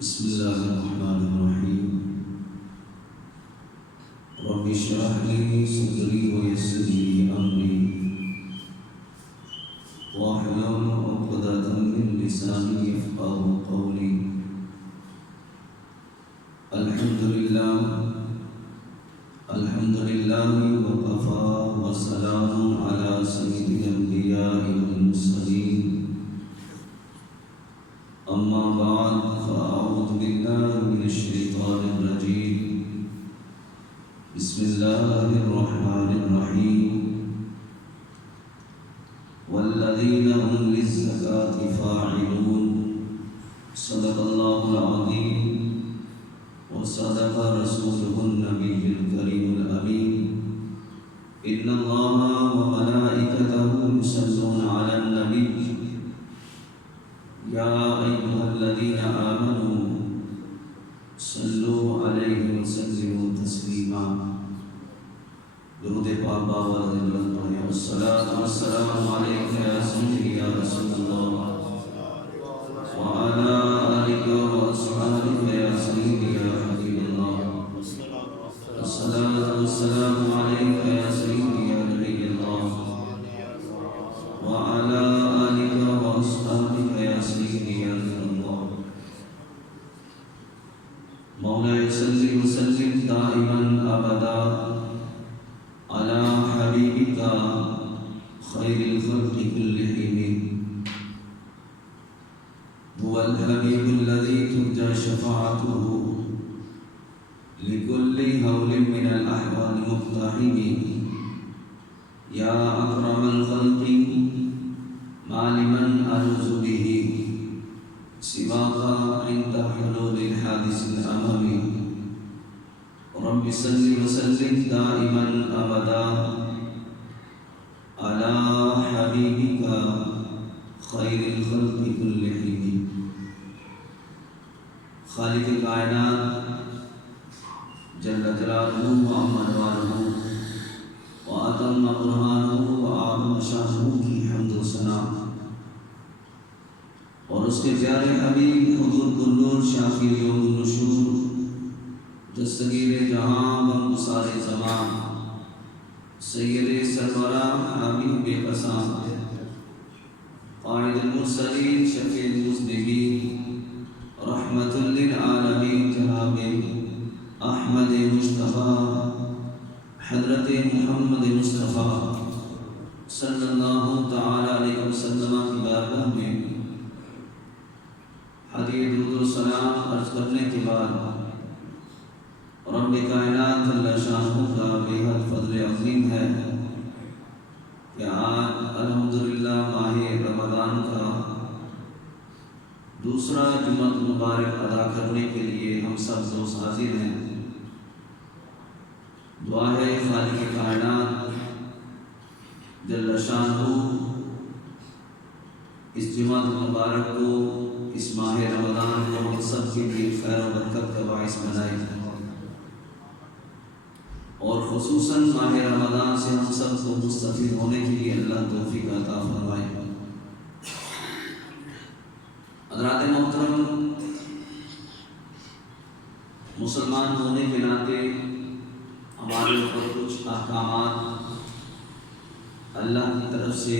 بسم الله الرحمن الرحيم. رب اشرح لي صدري ويسر لي أمري واحلل عقدة من لساني يفقهوا قولي. الحمد لله وكفى وسلام على سيد الأنبياء والمرسلين. أما بعد فأعوذ بالله من الشيطان الرجيم. بسم الله الرحمن الرحيم. والذين هم للزكاة فاعلون. صدق الله العظيم وصدق رسوله النبي الكريم الأمين. إن الله وملائكته يصلون على النبي يا أيها الذين آمنوا صلوا عليه وسلموا تسليما. درود پاک باور بلند پڑھیں. والصلاة والسلام عليك يا سيدي يا رسول الله وعلى آلك وأصحابك يا سيدي يا حبيب الله. والصلاة والسلام عليك يا سيدي يا نبي الله وعلى آلك وأصحابك يا سيدي يا نبي الله. مولاي صل وسلم دائما أبدا على حبيبك خير الخلق كلهم. هو الحبيب الذي ترجى شفاعته لكل هول من الأحوال مقتحم. يا أكرم الخلق ما لمن ألوذ به سواك عند حلول الحادث الأمم. رب صل وسلم دائما أبدا على حبيبك خير الخلق كلهم. خالق کائنات جل جلالہ وعظم جلالہ وأتم برہانہ وأعظم شانہ کی حمد و ثنا اور اس کے پیارے حبیب حضور کلور شافی یوم النشور دستگیر جہاں بمسار زمان سید سرورہ حبیب قسام قائد المرسلین شفیع المذنبین رحمت للعالمین جناب احمد مصطفیٰ حضرت محمد مصطفیٰ صلی اللہ تعالی علیہ وسلم کی بارگاہ میں حدیث درود و سلام عرض کرنے کے بعد رب کائنات اللہ شانہ کا بےحد فضل عظیم ہے کہ آج الحمدللہ ماہ رمضان کا دوسرا جمعہ مبارک ادا کرنے کے لیے ہم سب دوست حاضر ہیں. دعا ہے خالق کائنات جل شانہ اس جمعہ مبارک کو اس ماہ رمضان کو ہم سب کے لیے خیر و برکت کا باعث بنائے اور خصوصاً ماہ رمضان سے ہم سب کو مستفید ہونے کے لیے اللہ توفیق عطا فرمائے. حضرات محترم، مسلمان ہونے کے ناطے ہمارے اوپر کچھ احکامات اللہ کی طرف سے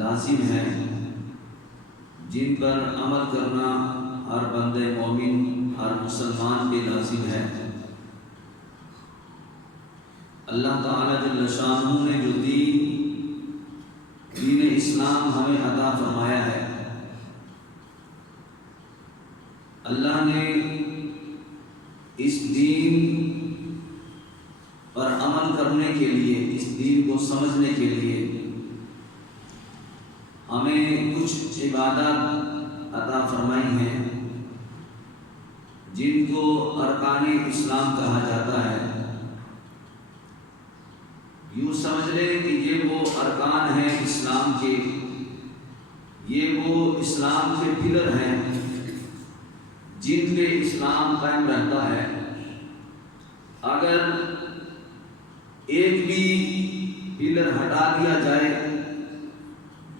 لازم ہیں جن پر عمل کرنا ہر بندے مومن ہر مسلمان پہ لازم ہے. اللہ تعالیٰ جل شانہ نے جو دین اسلام ہمیں عطا فرمایا ہے، اللہ نے اس دین پر عمل کرنے کے لیے، اس دین کو سمجھنے کے لیے ہمیں کچھ عبادات عطا فرمائی ہیں جن کو ارکان اسلام کہا جاتا ہے. یوں سمجھ لیں کہ یہ وہ ارکان ہیں اسلام کے، یہ وہ اسلام کے پلر ہیں جن پہ اسلام قائم رہتا ہے. اگر ایک بھی پلر ہٹا دیا جائے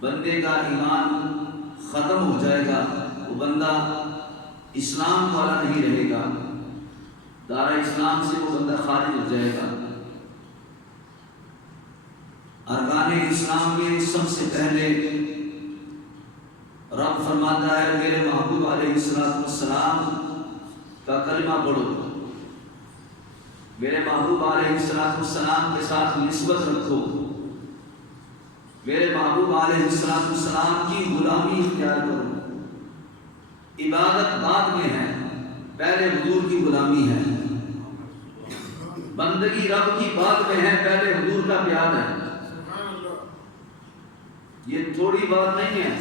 بندے کا ایمان ختم ہو جائے گا، وہ بندہ اسلام والا نہیں رہے گا، دارا اسلام سے وہ بندہ خارج ہو جائے گا۔ ارکان اسلام میں سب سے پہلے رب فرماتا ہے میرے محبوب علیہ السلام کا کلمہ پڑھو، میرے محبوب علیہ السلام کے ساتھ نسبت رکھو، میرے محبوب علیہ السلام کی غلامی اختیار کرو۔ عبادت بعد میں ہے، پہلے حضور کی غلامی ہے، بندگی رب کی بعد میں ہے، پہلے حضور کا پیار ہے۔ یہ تھوڑی بات نہیں ہے،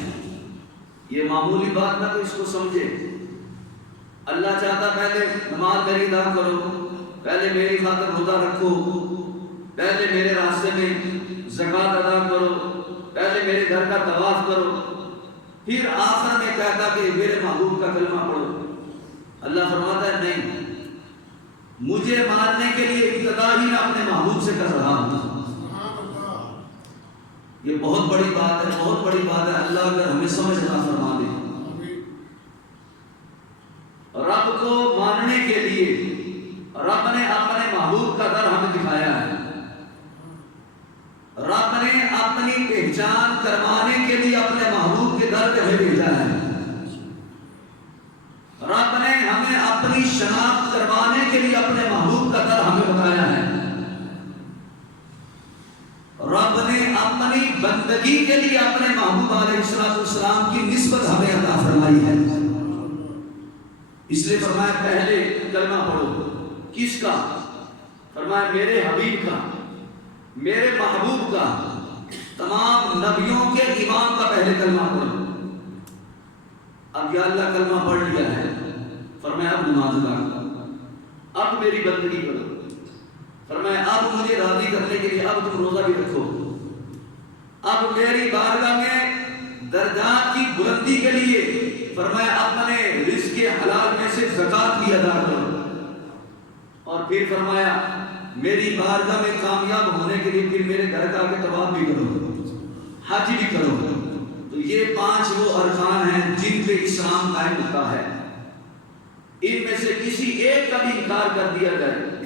یہ معمولی بات نہ تو اس کو سمجھے۔ اللہ چاہتا پہلے نماز میری ادا کرو، پہلے میری خاطر روزہ رکھو، پہلے میرے راستے میں زکوٰۃ ادا کرو، پہلے میرے گھر کا طواف کرو، پھر آخر میں کہتا کہ میرے محبوب کا کلمہ پڑھو۔ اللہ فرماتا ہے نہیں، مجھے ماننے کے لیے ابتدا ہی میں اپنے محبوب سے کر رہا ہوں۔ یہ بہت بڑی بات ہے، بہت بڑی بات ہے۔ اللہ اگر ہمیں سمجھ عطا فرما دے، رب کو ماننے کے لیے رب نے اپنے محبوب کا در ہمیں دکھایا ہے، رب نے اپنی پہچان کروانے کے لیے اپنے محبوب کے در پہ ہمیں بھیجا ہے، رب نے ہمیں اپنی شناخت کروانے کے لیے اپنے محبوب کا در ہمیں بتایا ہے، رب نے اپنی بندگی کے لیے اپنے محبوب علیہ السلام کی نسبت ہمیں عطا فرمائی ہے۔ اس لیے فرمایا پہلے کلمہ پڑھو۔ کس کا؟ فرمایا میرے حبیب کا، میرے محبوب کا، تمام نبیوں کے امام کا پہلے کلمہ پڑھو۔ اب یا اللہ کلمہ پڑھ لیا ہے، فرمایا اب نماز ادا کرو، اب میری بندگی کرو، فرمایا اب مجھے راضی کرنے کے لیے اب تم روزہ بھی رکھو، اب میری بارگاہ میں درجات کی بلندی کے لیے فرمایا اپنے رزق حلال میں سے زکوٰۃ بھی ادا کرو، اور پھر فرمایا میری بارگاہ میں کامیاب ہونے کے لیے پھر میرے گھر کا کے طواف بھی کرو، حج بھی کرو۔ تو یہ 5 وہ ارکان ہیں جن پہ اسلام قائم ہوتا ہے۔ ان میں سے کسی ایک کا بھی انکار کر دیا جائے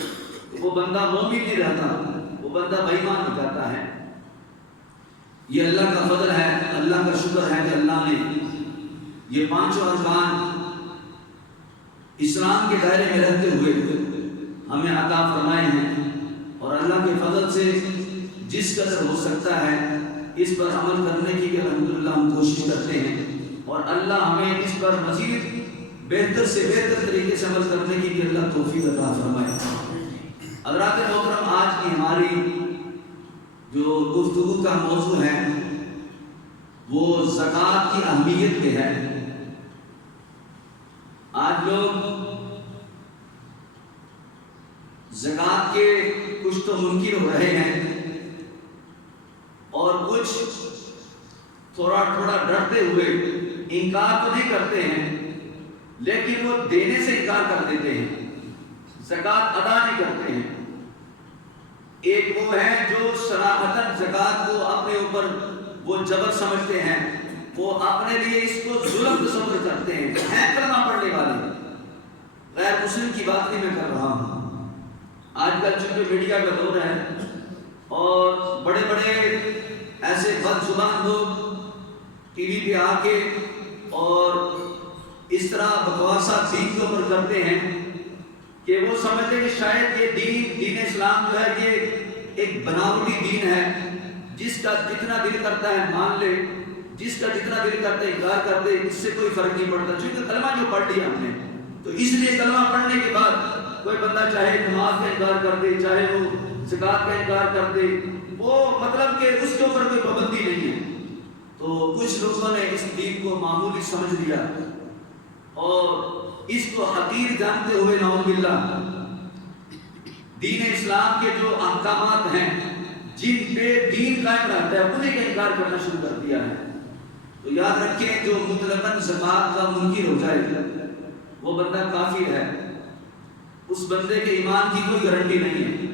وہ بندہ مومن نہیں رہتا، وہ بندہ بے ایمان ہو جاتا ہے۔ یہ اللہ کا فضل ہے، اللہ کا شکر ہے کہ اللہ نے یہ 5 ارکان اسلام کے دائرے میں رہتے ہوئے ہمیں عطا فرمائے ہیں، اور اللہ کے فضل سے جس قدر ہو سکتا ہے اس پر عمل کرنے کی بھی الحمدللہ ہم کوشش کرتے ہیں، اور اللہ ہمیں اس پر مزید بہتر سے بہتر طریقے سے عمل کرنے کی بھی اللہ توفیق عطا فرمائے۔ حضرات محترم، آج کی ہماری جو گفتگو کا موضوع ہے وہ زکوٰۃ کی اہمیت پہ ہے۔ آج لوگ زکوٰۃ کے کچھ تو منکر ہو رہے ہیں اور کچھ تھوڑا ڈرتے ہوئے انکار تو نہیں کرتے ہیں، لیکن وہ دینے سے انکار کر دیتے ہیں، زکوٰۃ ادا نہیں کرتے ہیں۔ ایک وہ ہے جو صراحتاً زکوٰۃ کو اپنے اوپر وہ جبر سمجھتے ہیں، وہ اپنے لیے اس کو ظلم تصور کرتے ہیں کلمہ پڑھنے والے۔ غیر مسلم کی بات نہیں میں کر رہا ہوں۔ آج کل چونکہ میڈیا کا دور ہے اور بڑے بڑے ایسے بد زبان لوگ ٹی وی پہ آ کے اور اس طرح بکواسات دین کے اوپر کرتے ہیں کہ وہ سمجھتے ہیں کہ شاید یہ دین اسلام جو ہے یہ ایک بناوٹی دین ہے، جس کا جتنا دل کرتا ہے مان لے، جس کا جتنا دل کرتا ہے انکار کر دے، اس سے کوئی فرق نہیں پڑتا، چونکہ کلمہ جو پڑھ لیا ہم نے تو اس لیے کلمہ پڑھنے کے بعد کوئی بندہ چاہے نماز کا انکار کر دے، چاہے وہ زکوٰۃ کا انکار کر دے، وہ مطلب کہ اس کے اوپر کوئی پابندی نہیں ہے۔ تو کچھ لوگوں نے اس دین کو معمولی سمجھ لیا اور اس کو حقیر جانتے ہوئے نعوذ باللہ دین اسلام کے جو احکامات ہیں جن پہ دین قائم رہتا ہے انہیں کا انکار کرنا شروع کر دیا ہے۔ تو یاد رکھیں جو مطلقاً زکوٰۃ کا منکر ہو جائے وہ بندہ کافر ہے، اس بندے کے ایمان کی کوئی گارنٹی نہیں ہے۔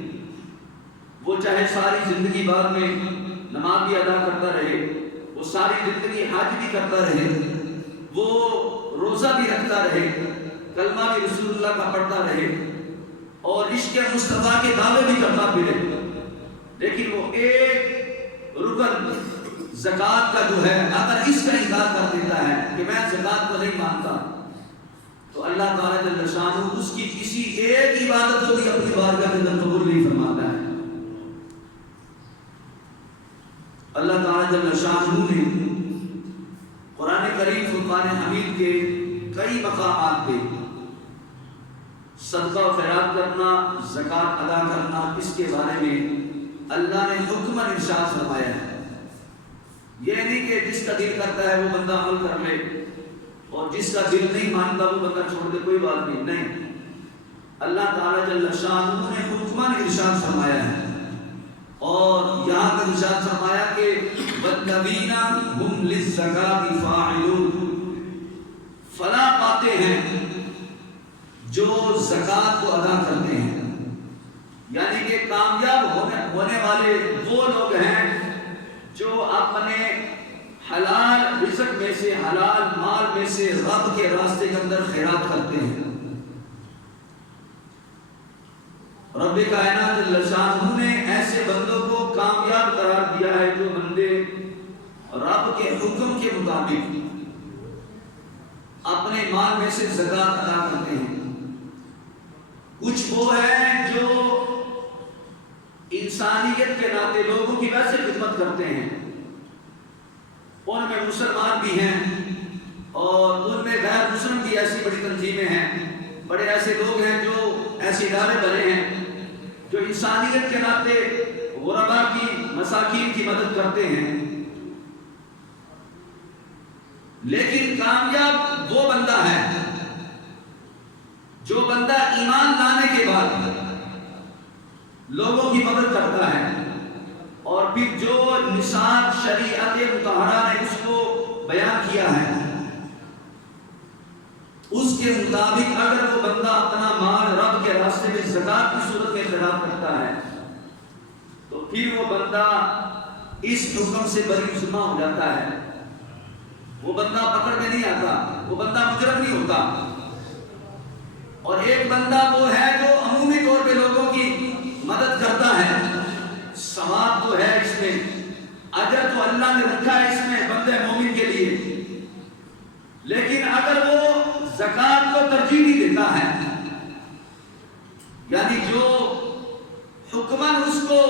وہ چاہے ساری زندگی بعد میں نماز بھی ادا کرتا رہے، وہ ساری زندگی حج بھی کرتا رہے، وہ روزہ بھی رکھتا رہے، کلمہ بھی رسول اللہ کا پڑھتا رہے اور عشق مصطفیٰ کے دعوے بھی کرتا پھرے، لیکن وہ ایک رکن زکوٰۃ کا جو ہے اگر اس کا انکار کر دیتا ہے کہ میں زکوٰۃ کو نہیں مانتا، تو اللہ تعالیٰ جل شانہ اس کی کسی ایک عبادت کو بھی اپنی بارگاہ کے اندر قبول نہیں فرماتا ہے۔ اللہ تعالیٰ جل شانہ نے قرآن کریم فرقان حمید کے کئی مقامات پہ صدقہ و خیرات کرنا، زکوٰۃ ادا کرنا، اس کے بارے میں اللہ نے حکم ارشاد فرمایا ہے۔ یہ نہیں کہ جس کا دل کرتا ہے وہ بندہ عمل کر لے اور جس کا دل نہیں مانتا وہ بندہ چھوڑ دے، کوئی بات نہیں۔ اللہ تعالیٰ جل شانہ نے حکم ارشاد فرمایا ہے، اور یہاں پر ارشاد فرمایا کہ والذین هم للزکاۃ فاعلون، فلاح پاتے ہیں جو زکوٰۃ کو ادا کرتے ہیں، یعنی کہ کامیاب ہونے والے وہ لوگ ہیں جو اپنے حلال رزق میں سے، حلال مال میں سے رب کے راستے کے اندر خیرات کرتے ہیں۔ رب کائنات جل شانہ نے ایسے بندوں کو کامیاب قرار دیا ہے جو بندے رب کے حکم کے مطابق اپنے مال میں سے زکوٰۃ ادا کرتے ہیں۔ کچھ وہ ہیں جو انسانیت کے ناطے لوگوں کی ویسے خدمت کرتے ہیں، ان میں مسلمان بھی ہیں اور ان میں غیر مسلم بھی، ایسی بڑی تنظیمیں ہیں، بڑے ایسے لوگ ہیں جو ایسے ادارے بنے ہیں جو انسانیت کے ناطے غربا کی، مساکین کی مدد کرتے ہیں۔ لیکن کامیاب وہ بندہ ہے جو بندہ ایمان لانے کے بعد لوگوں کی مدد کرتا ہے، اور پھر جو نصاب شریعت مطہرہ نے اس کو بیان کیا ہے اس کے مطابق اگر وہ بندہ اپنا مال رب کے راستے میں زکوٰۃ کی صورت میں خیرات کرتا ہے تو پھر وہ بندہ اس حکم سے بری ذمہ ہو جاتا ہے، وہ بندہ پکڑ میں نہیں آتا، وہ بندہ مجرم نہیں ہوتا۔ اور ایک بندہ وہ ہے جو عمومی طور پہ لوگوں کی مدد کرتا ہے، ثواب تو ہے اس میں، اجر تو اللہ نے رکھا ہے اس میں بندے مومن کے لیے، لیکن اگر وہ زکوٰۃ کو ترجیح نہیں دیتا ہے، یعنی جو حکماً اس کو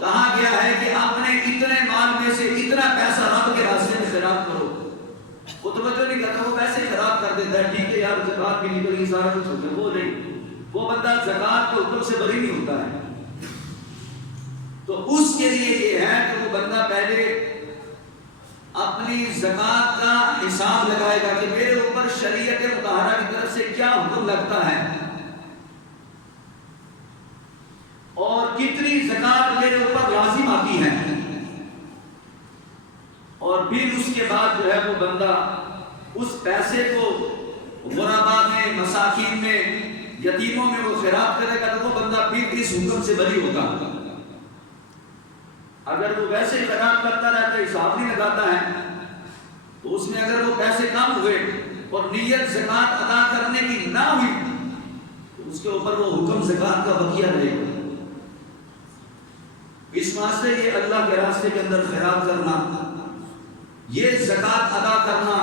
کہا گیا ہے کہ آپ نے اتنے مال میں سے اتنا پیسہ رب کے راستے میں خیرات کرو، وہ توجہ نہیں کرتا، وہ پیسے خراب کر دیتا ہے، ٹھیک ہے یار زکوٰۃ بھی نکل گئی سارا کچھ ہوتا ہے، وہ نہیں، وہ بندہ زکوٰۃ کے حکم سے بری نہیں ہوتا ہے۔ تو اس کے لیے یہ ہے کہ وہ بندہ پہلے اپنی زکوٰۃ کا حساب لگائے گا کہ میرے اوپر شریعت مطہرہ کی طرف سے کیا حکم لگتا ہے اور کتنی زکوٰۃ میرے اوپر لازم آتی ہے، اور پھر اس کے بعد جو ہے وہ بندہ اس پیسے کو غربا میں، مساکین میں، یتیموں میں وہ خیرات کرے گا تو وہ بندہ پھر اس حکم سے بری ہوگا۔ اگر وہ ویسے خیرات کرتا رہتا ہے، حساب نہیں لگاتا ہے، تو اس میں اگر وہ پیسے کم ہوئے اور نیت زکوٰۃ ادا کرنے کی نہ ہوئی تو اس کے اوپر وہ حکم زکوٰۃ کا بقیہ رہے گا۔ اس واسطے یہ اللہ کے راستے کے اندر خیرات کرنا، یہ زکوٰۃ ادا کرنا،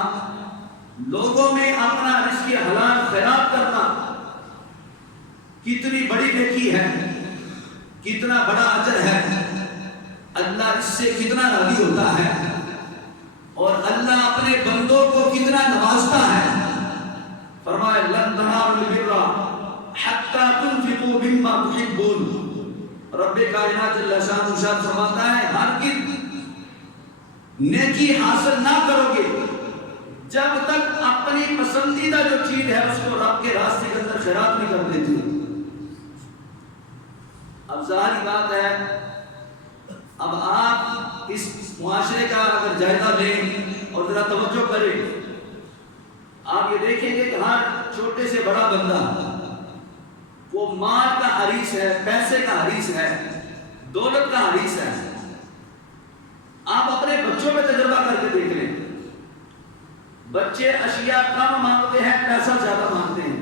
لوگوں میں اپنا رزق حلال خیرات کرنا کتنی بڑی نیکی ہے، کتنا بڑا اجر ہے، اللہ اس سے کتنا راضی ہوتا ہے، اور اللہ اپنے بندوں کو کتنا نوازتا ہے۔ فرمایا لن تنالوا البر حتى تنفقوا مما تحبون، رب کائنات جل شانہ ارشاد فرماتا ہے ہرگز نیکی حاصل نہ کرو گے جب تک اپنی پسندیدہ جو چیز ہے اس کو رب کے راستے کے اندر خیرات نہیں کر دیتی۔ اب ظاہری بات ہے، اب آپ اس معاشرے کا اگر جائزہ لیں اور ذرا توجہ کریں، آپ یہ دیکھیں گے کہ ہر چھوٹے سے بڑا بندہ وہ مال کا حریص ہے، پیسے کا حریص ہے، دولت کا حریص ہے۔ آپ اپنے بچوں میں تجربہ کر کے دیکھ لیں، بچے اشیاء کم مانگتے ہیں، پیسہ زیادہ مانگتے ہیں۔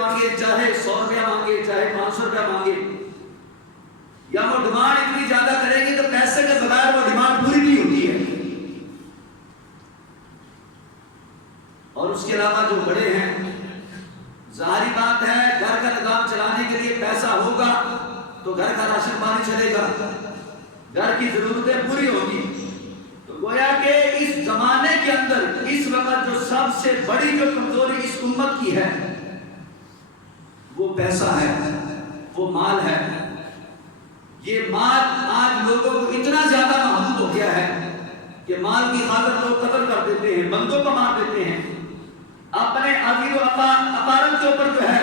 مانگے، چاہے 100 روپیہ مانگے، چاہے 500 روپیہ مانگے، یا وہ ڈیمانڈ اتنی زیادہ کرے گی تو پیسے کے بغیر وہ ڈیمانڈ پوری نہیں ہوتی ہے۔ اور اس کے علاوہ جو بڑے ہیں، ظاہری بات ہے گھر کا نظام چلانے کے لیے پیسہ ہوگا تو گھر کا راشن پانی چلے گا، گھر کی ضرورتیں پوری ہوگی۔ تو گویا کہ اس زمانے کے اندر اس وقت جو سب سے بڑی جو کمزوری اس امت کی ہے وہ پیسہ ہے، وہ مال ہے۔ یہ مال آج لوگوں کو اتنا زیادہ محبوب ہو گیا ہے کہ مال کی خاطر لوگ قتل کر دیتے ہیں، بندوں کو مار دیتے ہیں، اپنے عقید و اقارب کے اوپر جو ہے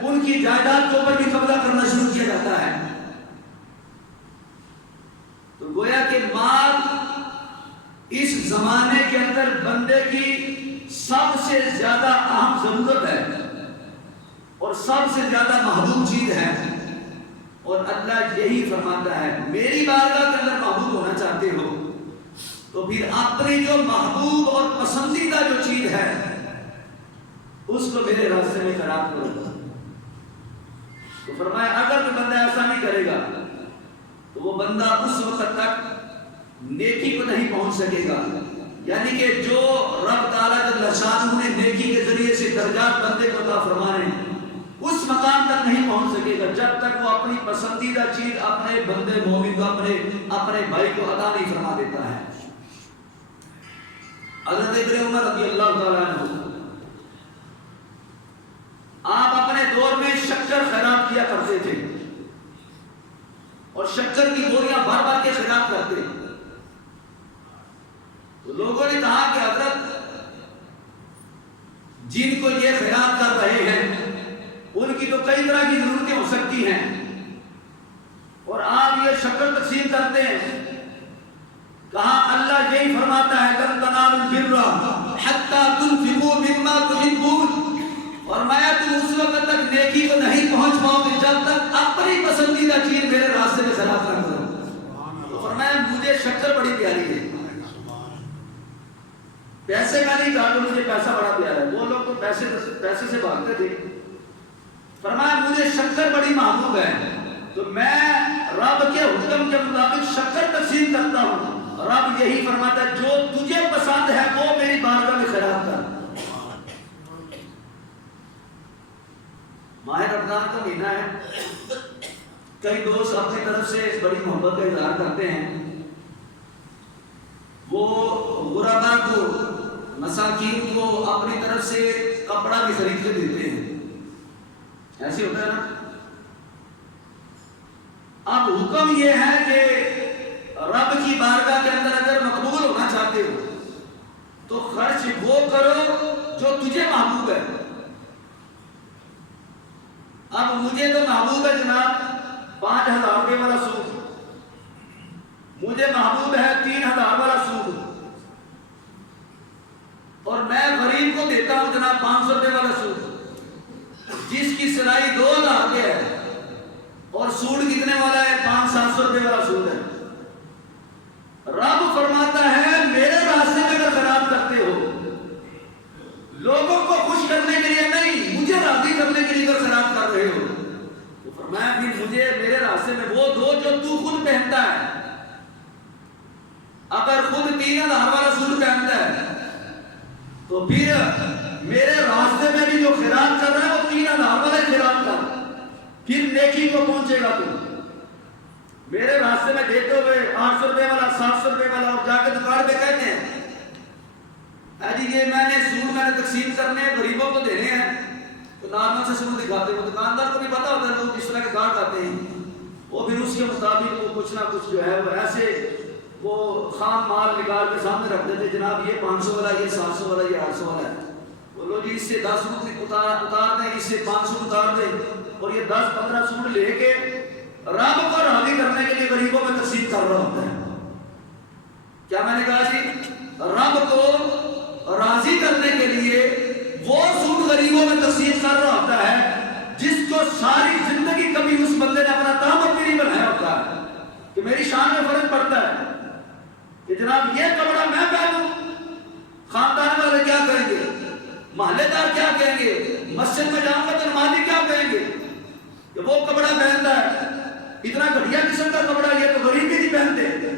ان کی جائیداد کے اوپر بھی قبضہ کرنا شروع کیا جاتا ہے۔ تو گویا کہ مال اس زمانے کے اندر بندے کی سب سے زیادہ اہم ضرورت ہے اور سب سے زیادہ محبوب چیز ہے، اور اللہ یہی فرماتا ہے میری بارگاہ کے اندر محبوب ہونا چاہتے ہو تو پھر اپنی جو محبوب اور پسندیدہ جو چیز ہے اس کو میرے راستے میں خراب کرو۔ تو فرمایا اگر کوئی بندہ ایسا نہیں کرے گا تو وہ بندہ اس وقت تک نیکی کو نہیں پہنچ سکے گا، یعنی کہ جو رب تعالیٰ جل شانہ نے نیکی کے ذریعے سے درجات بندے کو عطا فرمانے اس مقام تک نہیں پہنچ سکے گا جب تک وہ اپنی پسندیدہ چیز اپنے بندے مومن کو اپنے بھائی کو عطا نہیں فرما دیتا ہے۔ حضرت ابن عمر رضی اللہ تعالیٰ عنہ آپ اپنے دور میں شکر خیرات کیا کرتے تھے اور شکر کی گولیاں بھر بھر کے خیرات کرتے۔ تو لوگوں نے کہا کہ حضرت جن کو یہ خیرات کر رہے ہیں ان کی تو کئی طرح کی ضرورتیں ہو سکتی ہیں اور آپ یہ شکر تقسیم کرتے ہیں۔ کہا اللہ یہی فرماتا ہے لن تنالوا البر حتى تنفقوا مما تحبون، اور میں تم اس وقت تک نیکی کو نہیں پہنچ پاؤ گے جب تک اپنی پسندیدہ چیز میرے راستے میں خراب نہ کرو۔ تو فرمایا مجھے شکر بڑی پیاری ہے، پیسے کا نہیں کہا تو مجھے پیسہ بڑا پیارا ہے، وہ لوگ تو پیسے سے بھاگتے تھے۔ فرمایا مجھے شکر بڑی محبوب ہے تو میں رب کے حکم کے مطابق شکر تقسیم کرتا ہوں۔ رب یہی فرماتا ہے جو تجھے پسند ہے وہ میری بارگاہ میں خیرات کر۔ ماہ رمضان کا مہینہ ہے، کئی دوست اپنی طرف سے بڑی محبت کا اظہار کرتے ہیں، وہ غرباء کو مساکین کو اپنی طرف سے کپڑا بھی خرید کے دیتے ہیں، ایسے ہوتا ہے نا۔ اب حکم یہ ہے کہ رب کی بارگاہ کے اندر اگر مقبول ہونا چاہتے ہو تو خرچ وہ کرو جو تجھے محبوب ہے۔ اب مجھے تو محبوب ہے جناب 5,000 روپے والا سوٹ، مجھے محبوب ہے 3,000 والا سوٹ، اور میں غریب کو دیتا ہوں جناب 500 روپے والا سوٹ جس کی سلائی 2,000 روپے ہے، اور سوٹ کتنے والا ہے 500-700 روپے والا سوٹ ہے۔ رب فرماتا ہے میرے راستے میں اگر خیرات کرتے ہو لوگوں کو خوش کرنے کے لیے نہیں مجھے راضی کرنے کے لیے اگر خیرات کر رہے ہو تو فرمایا پھر مجھے میرے راستے میں وہ دو جو تو خود پہنتا ہے۔ اگر خود 3,000 والا سوٹ پہنتا ہے تو پھر میرے راستے میں بھی جو خیرات کر رہا ہے وہ 3,000 والا خیرات کر، پھر نیکی کو پہنچے گا۔ تو میرے راستے میں دیتے ہوئے 800 روپے والا 700 روپے والا اور جا کے دکان پہ کہتے ہیں جی یہ میں نے سوٹ میں نے تقسیم کرنے ہیں غریبوں کو دینے ہیں، تو نارمل سے سوٹ دکھاتے ہیں، دکاندار کو بھی پتا ہوتا ہے لوگ جس طرح کے گاہک آتے ہیں وہ پھر اس کے مطابق وہ کچھ نہ کچھ جو ہے وہ ایسے وہ خام مال نکال کے سامنے رکھ دیتے، جناب یہ 500 والا، یہ 700 والا، یہ 800 والا ہے، بولو جی اس سے 10 سوٹ اتار دیں، اس سے 5 سوٹ اتار دیں، اور یہ 10-15 سوٹ لے کے رب کو راضی کرنے کے لیے غریبوں میں تقسیم کر رہا ہوتا ہے۔ کیا میں نے کہا جی رب کو راضی کرنے کے لیے وہ سوٹ غریبوں میں تقسیم کر رہا ہوتا ہے جس کو ساری زندگی کبھی اس بندے نے اپنا تعمت بھی نہیں بنایا ہوتا ہے کہ میری شان میں فرق پڑتا ہے کہ جناب یہ کپڑا میں پہنوں، خاندان والے کیا کہیں گے، محلے دار کیا کہیں گے، مسجد میں جاؤں گا تو سماجی کیا کہیں گے کہ وہ کپڑا پہنتا ہے اتنا گھٹیا قسم کا کپڑا، یہ تو غریب بھی نہیں پہنتے،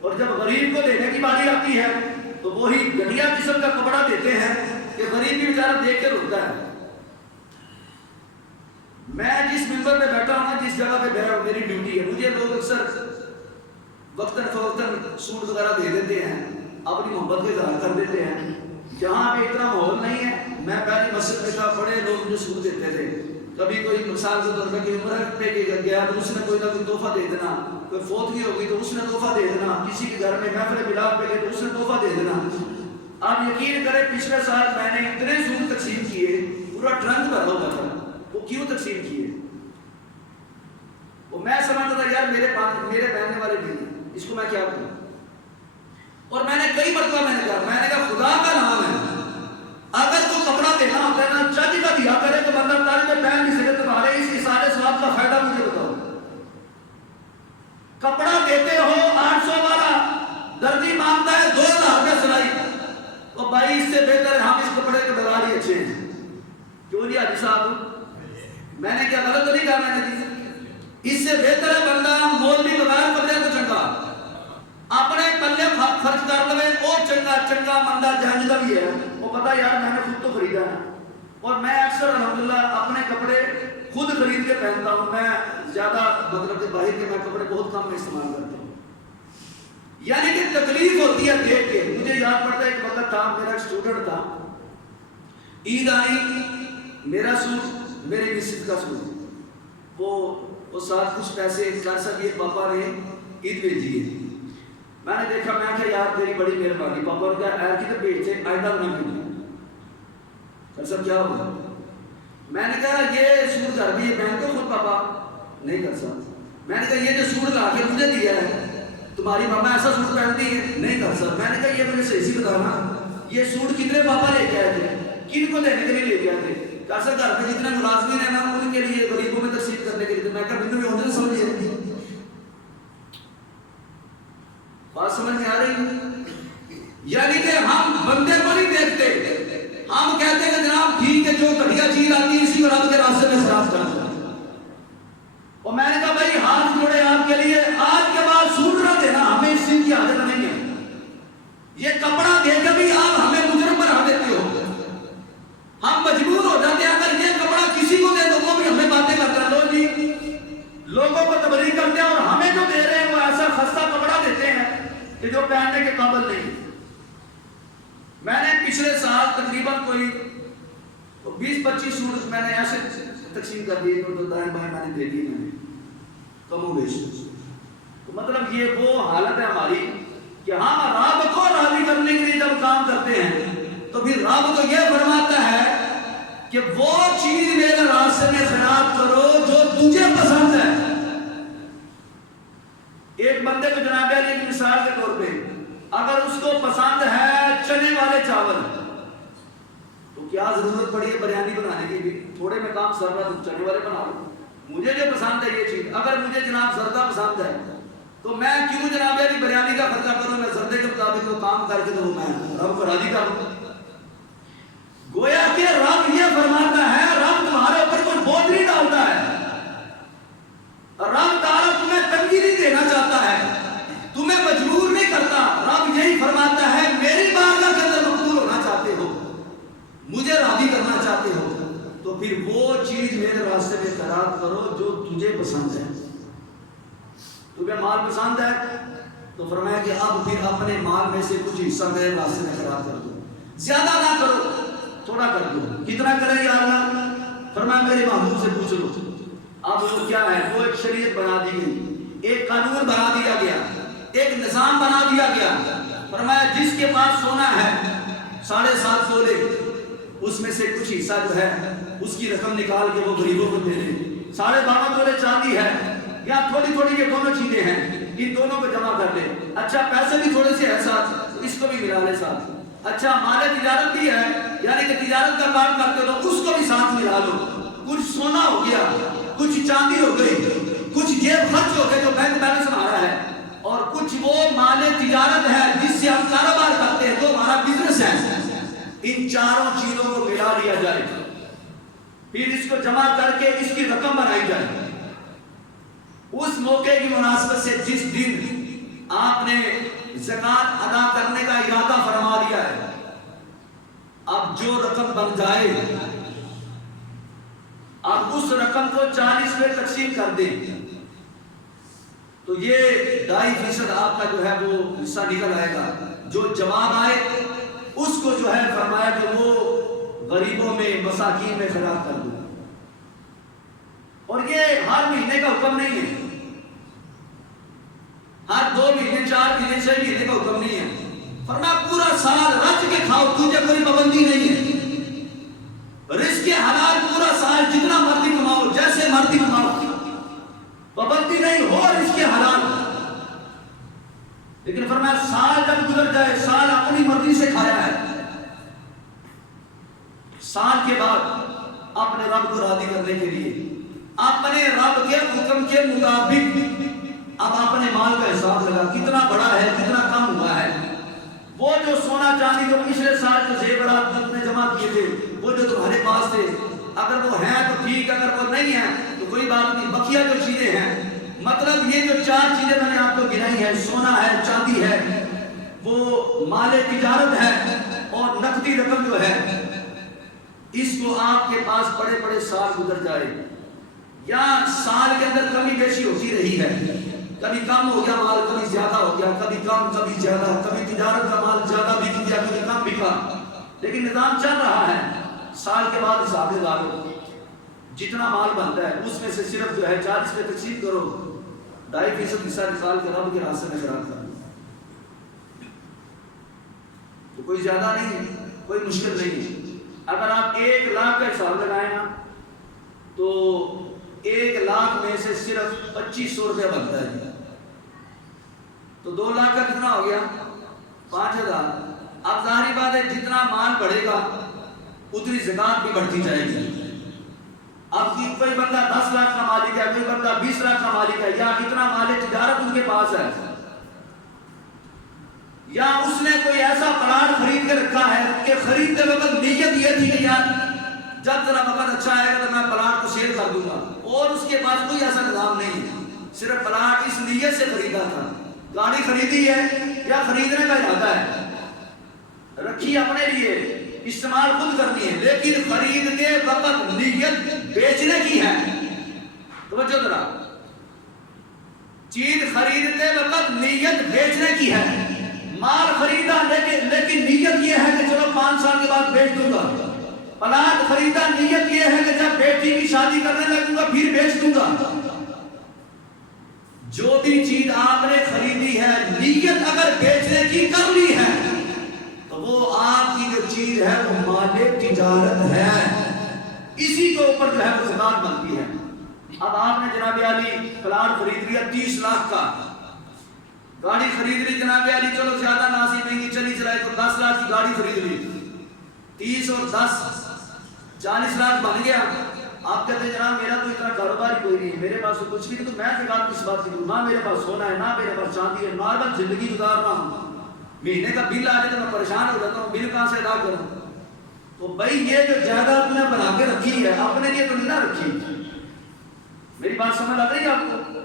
اور جب غریب کو دینے کی باری آتی ہے تو وہی گھٹیا قسم کا کپڑا دیتے ہیں کہ غریب بھی بیچارہ دیکھ کے رکتا ہے۔ میں جس ممبر پہ بیٹھا ہوں نا، جس جگہ پہ بیٹھا ہوں، میری ڈیوٹی ہے، مجھے لوگ اکثر وقتاً فوقتاً سوٹ وغیرہ دے دیتے ہیں، اپنی محبت کے اظہار کر دیتے ہیں۔ جہاں پہ اتنا ماحول نہیں ہے، میں پہلی مسجد میں تھا، بڑے لوگ مجھے سوٹ دیتے تھے، کبھی کوئی مثال کے طور پہ کہ عمرہ پہ گیا تو اس نے کوئی نہ کوئی تحفہ دے دینا، کوئی فوتگی ہوگی تو اس نے تحفہ دے دینا، کسی کے گھر میں محفل میلاد پہ گئے تو اس نے تحفہ دے دینا۔ آپ یقین کریں پچھلے سال میں نے اتنے سوٹ تقسیم کیے، پورا ٹرنک بھرا ہوا تھا۔ وہ کیوں تقسیم کیے؟ وہ میں سمجھتا تھا یار میرے پہننے والے نہیں، اس کو میں کیا کروں؟ اور میں نے کئی مرتبہ میں نے کہا خدا کا نام ہے، اگر کوئی کپڑا دینا ہوتا ہے نا چاچی کا دیا کرے تو بندہ تاج میں پہن نہیں سکے، تمہارے اس سارے سواب کا فائدہ مجھے بتاؤ۔ کپڑا دیتے ہو 800 والا، دردی مانگتا ہے 2000 روپے سلائی، تو بھائی اس سے بہتر ہے ہم اس کپڑے کے دلال ہی اچھے ہیں۔ کیوں نہیں حاجی صاحب؟ میں نے کیا غلط تو نہیں کہا؟ میں نے اس سے بہتر ہے بندہ مولوی بغیر کپڑے کو چنگا اپنے پلے خرچ کر لے، اور چنگا مندہ جہنجدہ بھی ہے، وہ پتا یار میں نے خود تو خریدا ہے، اور میں اکثر الحمدللہ اپنے کپڑے خود خرید کے پہنتا ہوں۔ میں زیادہ مطلب کہ باہر کے میں کپڑے بہت کم میں استعمال کرتا ہوں، یعنی کہ تکلیف ہوتی ہے دیکھ کے۔ مجھے یاد پڑتا ہے ایک وقت تھا، میرا ایک اسٹوڈنٹ تھا، عید آئی، میرا سوٹ میری مسز کا سوٹ، وہ ساتھ کچھ پیسے کر سکے، پاپا نے عید بھیجی ہے۔ میں نے دیکھا، میں کہا یار تیری بڑی مہربانی، پاپا نے کہا ایل کی تو بھیجتے آئندہ نہ بھیجنا۔ سب کیا ہوگا؟ میں نے کہا یہ سوٹ گھر بھی پہن کے خود پاپا نہیں کر سکتا۔ میں نے کہا یہ جو سوٹ لا کے مجھے دیا ہے تمہاری ماما ایسا سوٹ پہنتی ہے؟ نہیں کر سکتا۔ میں نے کہا یہ مجھے صحیح بتانا، یہ سوٹ کتنے پاپا لے کے آئے تھے، کن کو دینے کے لیے لے کے آئے تھے؟ کیسا گھر پہ جتنے ملازمین ہیں نا ان کے لیے، غریبوں میں تقسیم کرنے کے لیے۔ میں کہا بندو بھی ہونے سے سمجھے بات سمجھ میں آ رہی؟ یعنی کہ ہم بندے کو نہیں دیکھتے، ہم کہتے ہیں کہ جناب ٹھیک ہے جو گھٹیا چیز آتی ہے اسی کو رب کے راستے میں خراب کرتا ہے۔ اور میں نے کہا بھائی ہاتھ جوڑے آپ کے لیے، آج کے بعد سوٹ نہ دینا، ہمیں اس چیز کی عادت نہیں ہے۔ یہ کپڑا دے کے بھی آپ ہمیں مجرم بنا دیتے ہو، ہم مجبور ہو جاتے ہیں اگر یہ کپڑا کسی کو دے تو وہ بھی ہمیں باتیں کرتا ہے، لو جی لوگوں کو تبلیغ کرتے ہیں، اور ہمیں جو دے رہے ہیں وہ ایسا خستہ کپڑا دیتے ہیں کہ جو پہننے کے قابل نہیں۔ میں نے پچھلے سال تقریباً کوئی 20-25 سوٹ میں نے ایسے تقسیم کر دیے، تو دائیں بائیں میں نے دے دیے، میں نے کم و بیش۔ تو مطلب یہ وہ حالت ہے ہماری کہ ہم رب کو راضی کرنے کے لیے جب کام کرتے ہیں تو پھر رب تو یہ فرماتا ہے کہ وہ چیز میرے راستے میں خراب کرو جو تجھے پسند ہے۔ ایک بندے کو جناب علی کی مثال کے طور پہ اگر اس کو پسند ہے چنے والے چاول، تو کیا ضرورت پڑی ہے بریانی بنانے کی؟ بھی تھوڑے میں کام سر رہا تو چنے والے بنا لو، مجھے جو پسند ہے یہ چیز۔ اگر مجھے جناب زردہ پسند ہے تو میں کیوں جناب علی بریانی کا خرچہ کروں؟ میں زردے کے مطابق وہ کام کر کے تو میں رب کو راضی کروں۔ گویا کہ رب یہ فرماتا ہے، رب تمہارے اوپر کوئی بوجھ نہیں ڈالتا ہے، رب تعالیٰ تمہیں تنگی نہیں دینا چاہتا ہے، تمہیں مجبور نہیں کرتا۔ رب یہی فرماتا ہے میری بارگاہ کے اندر مقبول ہونا چاہتے ہو، مجھے راضی کرنا چاہتے ہو، تو پھر وہ چیز میرے راستے میں خراب کرو جو تجھے پسند ہے۔ تمہیں مال پسند ہے تو فرمایا کہ اب پھر اپنے مال میں سے کچھ حصہ میرے راستے میں خراب کر دو، زیادہ نہ کرو، تھوڑا کر دو۔ کتنا کرے یا اللہ؟ فرمایا میرے محبوب سے پوچھ لو۔ اب وہ کیا ہے؟ وہ ایک شریعت بنا دی گئی، ایک قانون بنا دیا گیا، ایک نظام بنا دیا گیا۔ فرمایا جس کے پاس سونا ہے 7.5 تولے، اس میں سے کچھ حصہ جو ہے اس کی رقم نکال کے وہ غریبوں کو دے دیں۔ 12.5 تولے چاندی ہے یا تھوڑی تھوڑی یہ دونوں چیزیں ہیں، ان دونوں کو جمع کر لے۔ اچھا پیسے بھی تھوڑے سے ہے ساتھ، اس کو بھی ملا لے ساتھ۔ اچھا مال تجارت بھی ہے، یعنی کہ تجارت کا کام کرتے ہو تو اس کو بھی ساتھ ملا لو۔ کچھ سونا ہو گیا، کچھ چاندی ہو گئی، کچھ جیب خرچ ہو گئے جو بینک بیلنس ہمارا ہے، اور کچھ وہ مال تجارت ہے جس سے ہم کاروبار کرتے ہیں، جو ہمارا بزنس ہے۔ ان چاروں چیزوں کو ملا لیا جائے۔ پھر اس کو جمع کر کے اس کی رقم بنائی جائے. اس موقع کی مناسبت سے جس دن آپ نے زکوٰۃ ادا کرنے کا ارادہ فرما لیا ہے، اب جو رقم بن جائے اب اس رقم کو 40 میں تقسیم کر دیں تو یہ 2.5% آپ کا جو ہے وہ حصہ نکل آئے گا. جو جواب آئے اس کو جو ہے فرمایا کہ وہ غریبوں میں مساکین میں خیرات کر دو. اور یہ ہر مہینے کا حکم نہیں ہے، ہر 2 مہینے 4 مہینے 6 مہینے کا حکم نہیں ہے. فرمایا پورا سال رچ کے کھاؤ، تجھے کوئی پابندی نہیں ہے. رزق حلال پورا سال جتنا مرضی کماؤ، جیسے مرضی کماؤ، پابندی نہیں ہو رزق حلال. لیکن فرمایا سال جب گزر جائے، سال اپنی مرضی سے کھایا ہے، سال کے بعد اپنے رب کو راضی کرنے کے لیے اپنے رب کے حکم کے مطابق اب اپنے مال کا حساب لگا، کتنا بڑا ہے کتنا کم ہوا ہے. وہ جو سونا چاندی جو پچھلے سال جو زیورات نے جمع کیے تھے، وہ جو تمہارے پاس تھے، اگر وہ ہیں تو ٹھیک، اگر وہ نہیں ہے تو کوئی بات نہیں. بقیہ جو چیزیں ہیں، مطلب یہ جو 4 چیزیں میں نے آپ کو گنائی ہے، سونا ہے، چاندی ہے، وہ مال تجارت ہے، اور نقدی رقم جو ہے، اس کو آپ کے پاس بڑے بڑے سال گزر جائے یا سال کے اندر کمی بیشی ہوتی رہی ہے، کبھی کم ہو گیا مال، کبھی زیادہ ہو گیا، کبھی کم کبھی زیادہ، کبھی تجارت کا مال زیادہ بک گیا کبھی کم بکا، لیکن نظام چل رہا ہے. سال کے بعد حساب لگا لو، جتنا مال بنتا ہے اس میں سے صرف جو ہے 40 میں تقسیم کرو، 2.5% حصہ نکال کے رب کے راستے میں خیرات کرو. تو کوئی زیادہ نہیں ہے، کوئی مشکل نہیں ہے. اگر آپ 1 لاکھ کا حساب لگائیں نا تو 1 لاکھ میں سے صرف 2500 روپے بنتا ہے، تو 2 لاکھ کا کتنا ہو گیا؟ 5000. اب ظاہری بات ہے جتنا مال بڑھے گا اتنی زکوٰۃ بھی بڑھتی جائے گی. اب کوئی بندہ 10 لاکھ کا مالک ہے، کوئی بندہ 20 لاکھ کا مالک ہے، یا اتنا مال تجارت ان کے پاس ہے، یا اس نے کوئی ایسا پلاٹ خرید کے رکھا ہے کہ خریدتے وقت نیت یہ تھی کہ یار جب ذرا وقت اچھا آئے گا تو میں پلاٹ کو سیل کر دوں گا، اور اس کے پاس کوئی ایسا نظام نہیں ہے، صرف پلاٹ اس نیت سے خریدا تھا. گاڑی خریدی ہے یا خریدنے کا ارادہ ہے، رکھی اپنے لیے، استعمال خود کرنی ہے، لیکن خریدتے وقت نیت بیچنے کی ہے. توجہ ذرا، چیز خریدتے وقت نیت بیچنے کی ہے. مال خریدا لیکن نیت یہ ہے کہ چلو 5 سال کے بعد بیچ دوں گا. پلاٹ خریدا، نیت یہ ہے کہ جب بیٹی کی شادی کرنے لگوں گا پھر بیچ دوں گا. جو بھی چیز آپ نے خریدی ہے، نیت اگر بیچنے کی کر لی ہے تو وہ آپ کی جو چیز ہے وہ مال تجارت ہے، اسی کے اوپر جو ہے وہ زکوٰۃ بنتی ہے. اب آپ نے جناب علی پلاٹ خرید لیا 30 لاکھ کا، گاڑی خرید لی جناب علی، چلو زیادہ ناسی مہنگی چلی چلائے تو 10 لاکھ کی گاڑی خرید لی، 30 اور 10 40 لاکھ بن گیا. آپ کہتے ہیں جناب میرا تو اتنا کاروبار ہی کوئی نہیں ہے، میرے پاس تو کچھ نہیں، تو میں زکوٰۃ کس بات کی دوں؟ نہ میرے پاس سونا ہے، نہ میرے پاس چاندی ہے، نارمل زندگی گزار رہا ہوں، مہینے کا بل آ جائے تو میں پریشان ہو جاتا ہوں، بل کہاں سے ادا کروں؟ تو بھائی یہ جو جائیداد تم نے بنا کے رکھی ہے اپنے لیے تو نہیں نہ رکھی. میری بات سمجھ آ رہی ہے آپ کو؟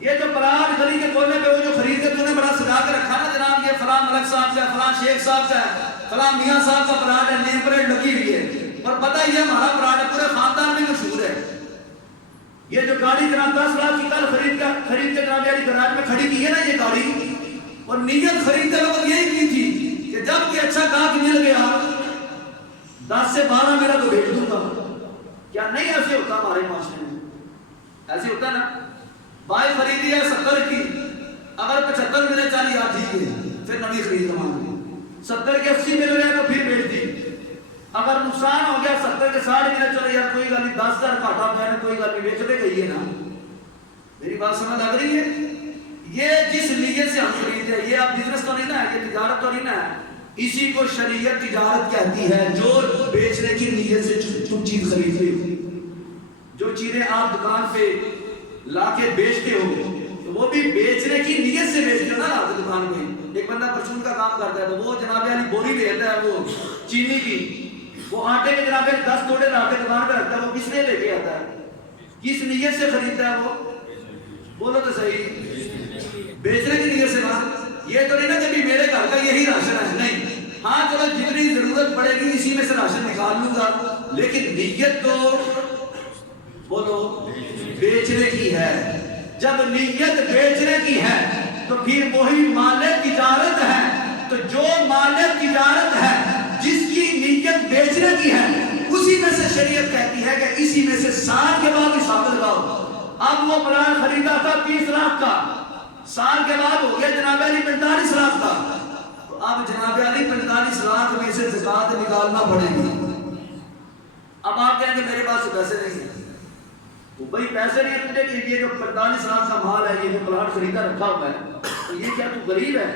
یہ جو پلاٹ گلی کے کونے پہ وہ جو خرید کے تو نے بڑا سجا کے رکھا نا جناب، یہ فلاں ملک صاحب کا، فلاں شیخ صاحب کا ہے، فلاں میاں صاحب کا پلاٹ ہے، نیم پلیٹ لگی ہوئی ہے، اور پتہ ہی ہے ہمارا پلاٹ ہے، پورے خاندان میں مشہور ہے. یہ جو گاڑی جناب 10 لاکھ کی کل خرید کے جناب یعنی گراج میں کھڑی کی ہے نا یہ گاڑی، اور نیت خریدتے وقت یہی کی تھی کہ جب یہ اچھا گاہک مل گیا 10 سے 12 میرا تو بیچ دوں گا. کیا نہیں ایسے ہوتا ہمارے معاشرے میں؟ ایسے ہوتا ہے نا. بائک خریدی ہے 70 کی، اگر 75 ملے چالی یار ٹھیک ہے پھر نبی خرید لوں، 70 کے 80 مل گئے تو پھر بیچ دی. اگر نقصان ہو گیا 70 کے 60 ملے چلو یار کوئی گل نہیں، 10,000 گھاٹا پہ کوئی گل نہیں، بیچتے گئی ہے نا. میری بات سمجھ لگ رہی ہے؟ یہ جس نیت سے ہم خریدتے ہیں، یہ اب بزنس تو نہیں نا ہے، یہ تجارت تو نہیں نا ہے، اسی کو شریعت تجارت کہتی ہے. جو بیچنے کی نیت سے تم چیز خریدتے ہو، جو چیزیں آپ دکان پہ لا کے بیچتے ہو تو وہ بھی بیچنے کی نیت سے بیچتے ہو نا. آپ دکان میں ایک بندہ پرچون کا کام کرتا ہے تو وہ جناب علی بوری لے لیتا ہے وہ چینی کی، وہ آٹے کے جناب 10 توڑے لا کے دکان پہ رکھتا ہے، وہ کس لیے لے کے آتا ہے؟ کس نیت سے خریدتا ہے وہ؟ بولو تو صحیح، بیچنے کی نیت سے بات. یہ تو نہیں نا کہ میرے گھر کا یہی راشن ہے، نہیں. ہاں چلو جتنی ضرورت پڑے گی اسی میں سے راشن نکال لوں گا، لیکن نیت تو بولو بیچنے کی ہے. جب نیت بیچنے کی ہے تو پھر وہی مال تجارت ہے. تو جو مال تجارت ہے جس کی نیت بیچنے کی ہے اسی میں سے شریعت کہتی ہے کہ اسی میں سے سال کے بعد حساب لگاؤ. اب وہ پلان خریدا تھا 30 لاکھ کا، سال کے بعد ہو گیا جناب علی 45 لاکھ کا. تو اب جناب علی 45 لاکھ میں سے زکات نکالنا پڑے گی. اب آپ کہیں گے میرے پاس پیسے نہیں ہیں. تو بھائی پیسے نہیں تجھے کہ یہ جو 45 لاکھ کا مال ہے، یہ جو پلاٹ خریدا رکھا ہوا ہے، تو یہ کیا تو غریب ہے؟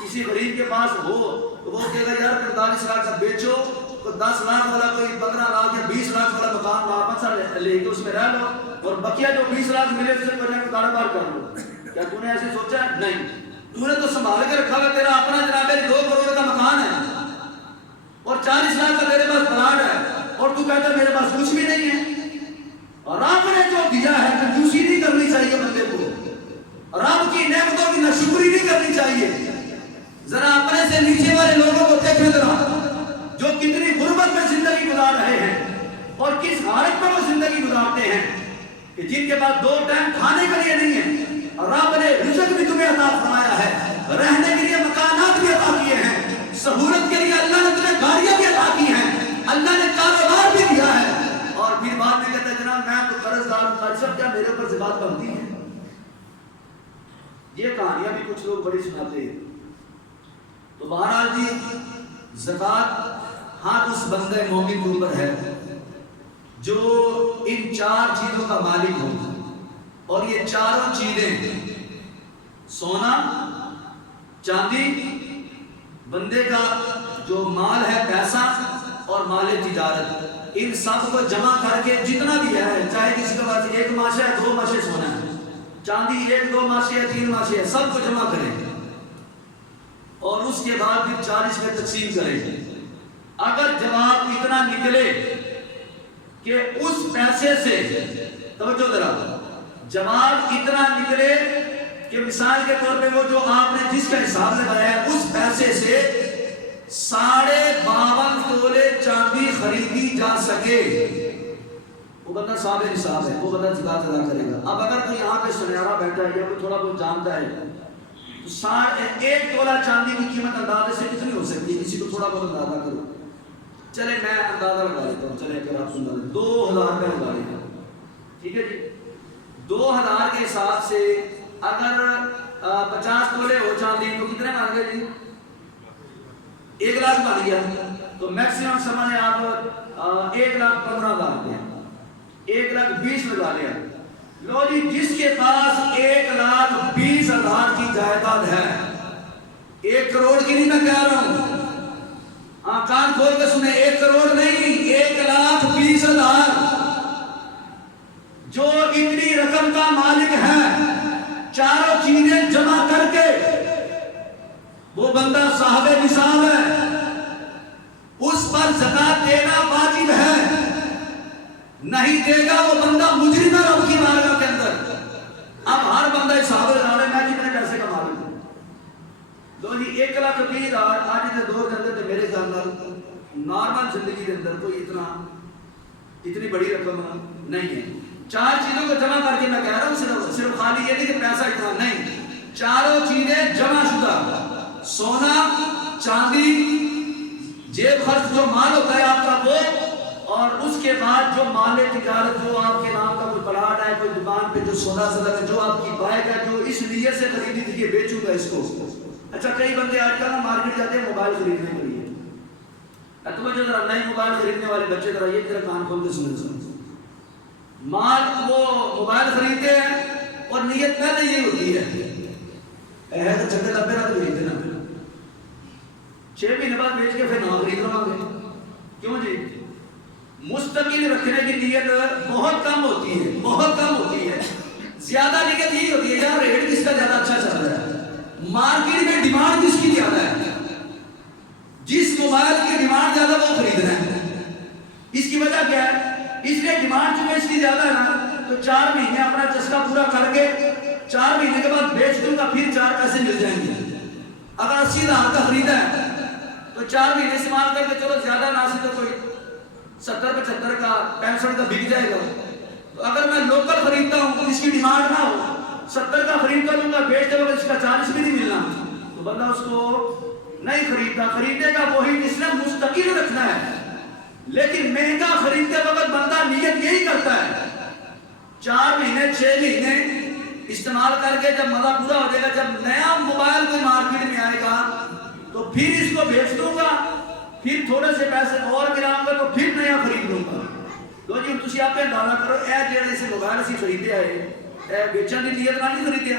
کسی غریب کے پاس ہو تو وہ کہے گا یار 45 لاکھ کا بیچو، تو 10 لاکھ والا کوئی 15 لاکھ یا 20 لاکھ والا مکان واپس لے کے اس میں رہ لو، اور بقیہ جو 20 لاکھ ملے اس سے کوئی کاروبار کر لو. کیا تو نے ایسے سوچا ہے؟ نہیں. تو نے تو سنبھال کے رکھا ہوا تیرا اپنا جناب 2 کروڑ کا مکان ہے اور 40 لاکھ کا تیرے پاس پلاٹ ہے، اور تو کہتا ہے میرے پاس کچھ بھی نہیں ہے. اور آپ نے جو دیا ہے کنجوسی نہیں کرنی چاہیے بندے کو، رب کی نعمتوں کی ناشکری نہیں کرنی چاہیے. ذرا اپنے سے نیچے والے لوگوں کو دیکھیں ذرا، جو کتنی غربت میں زندگی گزار رہے ہیں اور کس حالت میں وہ زندگی گزارتے ہیں کہ جن کے پاس 2 ٹائم کھانے کے لیے نہیں ہے. رب نے رزق بھی تمہیں عطا فرمایا ہے، رہنے کے لیے مکانات بھی عطا کیے ہیں، سہولت کے لیے اللہ نے تمہیں گاڑیاں بھی عطا کی ہیں، اللہ نے کاروبار بھی دیا ہے، اور پھر بعد میں کہتا ہے جناب میں تو قرض دار ہوں، سب کیا میرے اوپر زکات بنتی ہے؟ یہ کہانیاں بھی کچھ لوگ بڑی سناتے ہیں. تو بہرحال جی زکات ہر اس بندے مومن کے اوپر ہے جو ان 4 چیزوں کا مالک ہو. اور یہ چاروں چیزیں سونا، چاندی، بندے کا جو مال ہے پیسہ اور مال تجارت، ان سب کو جمع کر کے جتنا بھی ہے، چاہے کسی کے پاس 1 ماشا ہے 2 ماشے سونا ہے، چاندی 1 2 ماشے ہے 3 ماشے ہے، سب کو جمع کریں اور اس کے بعد پھر 40 میں تقسیم کریں. اگر جواب اتنا نکلے کہ اس پیسے سے، توجہ ذرا، جواب اتنا نکلے کہ مثال کے طور پہ وہ جو آپ نے جس کا حساب لگایا ہے اس پیسے سے 52.5 تولے چاندی خریدی جا سکے، وہ بندہ صاحب نصاب ہے، وہ بندہ زکات ادا کرے گا. اب اگر کوئی یہاں پہ سنیارا بیٹھا ہے یا کوئی تھوڑا بہت جانتا ہے تو 1 تولہ چاندی کی قیمت اندازے سے کتنی ہو سکتی ہے؟ کسی کو تھوڑا بہت اندازہ کرو. چلے میں اندازہ لگا لیتا ہوں، چلے اگر آپ سن رہے 2000 کا لگا لیتا ہوں، ٹھیک ہے جی. 2000 کے حساب سے اگر 50 تولے ہو چاندی تو کتنے بن گئے جی؟ 1 لاکھ بن گیا. تو میکسیمم سمجھیں آپ 1,15,000 دیں، 1,20,000 لگا لیا. لو جی جس کے پاس 1,20,000 کی جائیداد ہے، 1 کروڑ کی نہیں میں کہہ رہا ہوں، ہاں کان کھول کے سنیں، 1 کروڑ نہیں 1,20,000، جو اتنی رقم کا مالک ہے، چاروں چیزیں جمع کر کے وہ بندہ صاحب نصاب ہے، اس پر زکات دینا واجب ہے. نہیں دے گا وہ بندہ مجرم ہے رب کی بارگاہ کے اندر. اب ہر بندہ حساب لگا رہا ہے میں کتنے پیسے کما لوں. لو جی 1,20,000 آج کے دور کے اندر میرے خیال نارمل زندگی کے اندر کوئی اتنی بڑی رقم نہیں ہے. 4 چیزوں کو جمع کر کے میں کہہ رہا ہوں، صرف خالی یہ نہیں کہ پیسہ اتنا نہیں، چاروں چیزیں جمع شدہ، سونا، چاندی، جیب خرچ جو مال ہوتا ہے آپ کا وہ، اور اس کے بعد جو مال تجارت جو آپ کے نام کا کوئی پلاٹ ہے، کوئی دکان پہ جو سونا صدق ہے، جو آپ کی بائک ہے، جو اس نیت سے خریدی تھی کہ بیچوں گا اس کو. اچھا کئی بندے آج کل مارکیٹ جاتے ہیں موبائل خریدنے کے لیے. تمہیں جو ذرا نئی موبائل خریدنے والے بچے ذرا یہ تیرا کان کھول کے سنیں، مال وہ موبائل خریدتے ہیں اور نیت پہلے یہ ہوتی ہے تو چکے لبے رات خریدتے نا، 6 مہینے بعد بیچ کے پھر نہ خرید رہا گے. کیوں جی؟ مستقل رکھنے کی نیت بہت کم ہوتی ہے، بہت کم ہوتی ہے. زیادہ نیت یہی ہوتی ہے یار ریٹ کس کا زیادہ اچھا چل رہا ہے، مارکیٹ میں ڈیمانڈ کس کی زیادہ ہے، جس موبائل کی ڈیمانڈ زیادہ وہ خریدنا ہے. 4 مہینے اپنا چسکا پورا کر کے 4 مہینے کے بعد بیچ دوں گا، پھر 4 پیسے مل جائیں گے۔ اگر 80,000 کا خریدا ہے تو 4 مہینے استعمال کر کے چلو زیادہ ناسب تو کوئی 70-75 کا 65 کا بک جائے گا۔ تو اگر میں لوکل خریدتا ہوں تو اس کی ڈیمانڈ نہ ہو، 70 کا خرید کر لوں گا، بیچتے وقت اس کا 40 بھی نہیں ملنا، تو بندہ اس کو نہیں خریدتا۔ خریدے گا وہی جس نے مستقل رکھنا ہے، لیکن مہنگا خریدتے وقت بندہ نیت یہی کرتا ہے 4 مہینے 6 مہینے استعمال کر کے جب مزہ پورا ہو جائے گا، جب نیا موبائل کوئی مارکیٹ میں آئے گا تو پھر اس کو بیچ دوں گا، پھر تھوڑے سے پیسے اور ملاؤں گا تو پھر نیا خرید لوں گا۔ تو جی تسی آپ اندازہ کرو، اے جڑے سے موبائل اسی خریدے آئے اے بیچن کی نیت نہ نہیں خریدیا،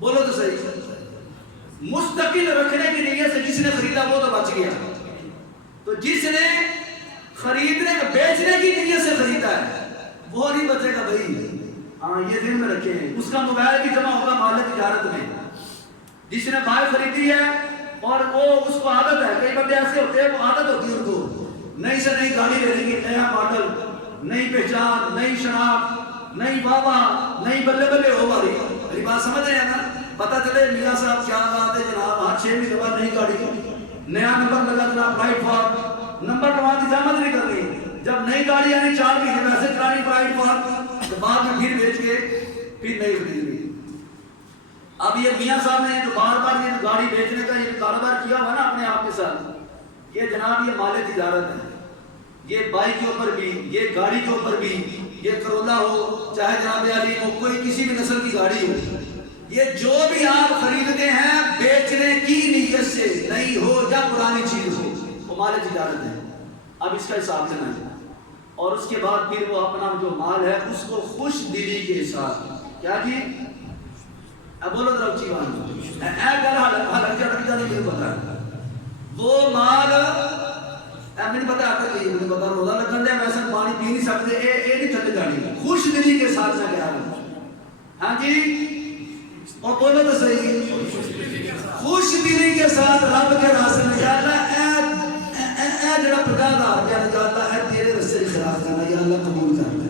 بولو تو صحیح۔ مستقل رکھنے کی نیت سے جس نے خریدا وہ تو بچ گیا، تو جس نے خریدنے بیچنے کی نیت سے خریدا ہے وہ نہیں بچے گا بھائی۔ ہاں یہ ذہن میں رکھیں، اس کا موبائل بھی جمع ہوگا مال تجارت میں۔ جس نے بائک خریدی ہے اور وہ اس کو عادت ہے، کئی بندے ایسے ہوتے ہیں وہ عادت ہوتی ہے ان کو نئی سے نئی گاڑی لینے کی، نیا ماڈل، نئی پہچان، نئی شناخت، نئی واہ نئی بلے بلے ہو باری۔ میری بات سمجھ رہے ہیں نا؟ پتہ چلے میاں صاحب کیا بات ہے جناب، ہر 6 مہینے بعد نئی گاڑی، نیا نمبر لگا جناب رائٹ فار، نمبر لگا کی زحمت نہیں کرنی، جب نئی گاڑی آنی 4 مہینے ویسے چلانی رائٹ فار، تو بعد میں پھر بیچ کے پھر نئی خریدنی۔ اب یہ میاں صاحب نے جو بار بار یہ گاڑی بیچنے کا یہ کاروبار کیا ہوا نا اپنے آپ کے ساتھ، یہ جناب یہ مال تجارت ہے۔ یہ بائک کے اوپر بھی، یہ گاڑی کے اوپر بھی، یہ کرولا ہو چاہے جناب علی ہو، کوئی کسی بھی نسل کی گاڑی ہو، یہ جو بھی آپ خریدتے ہیں بیچنے کی نیت سے نہیں ہو یا پرانی چیز ہو، وہ مال تجارت ہے۔ اب اس کا حساب لینا ہے، اور اس کے بعد پھر وہ اپنا جو مال ہے اس کو خوش دلی کے ساتھ کیا جی اب بولو ذرا اچھی بات اے گل حالت جڑ نہیں پتا وہ مال نہیں پتا آتا کہ مجھے پتا روزہ لگن دیا ویسے پانی پی نہیں سکتے، اے نہیں تھک جانی، خوش دلی کے ساتھ میں گیا۔ ہاں جی اور بولو تو صحیح، خوش دلی کے ساتھ رب کے راستے میں یا اللہ اے جڑا 50,000 روپیہ نکالتا ہے تیرے رستے کی خلاف کرنا، یا اللہ قبول کرنا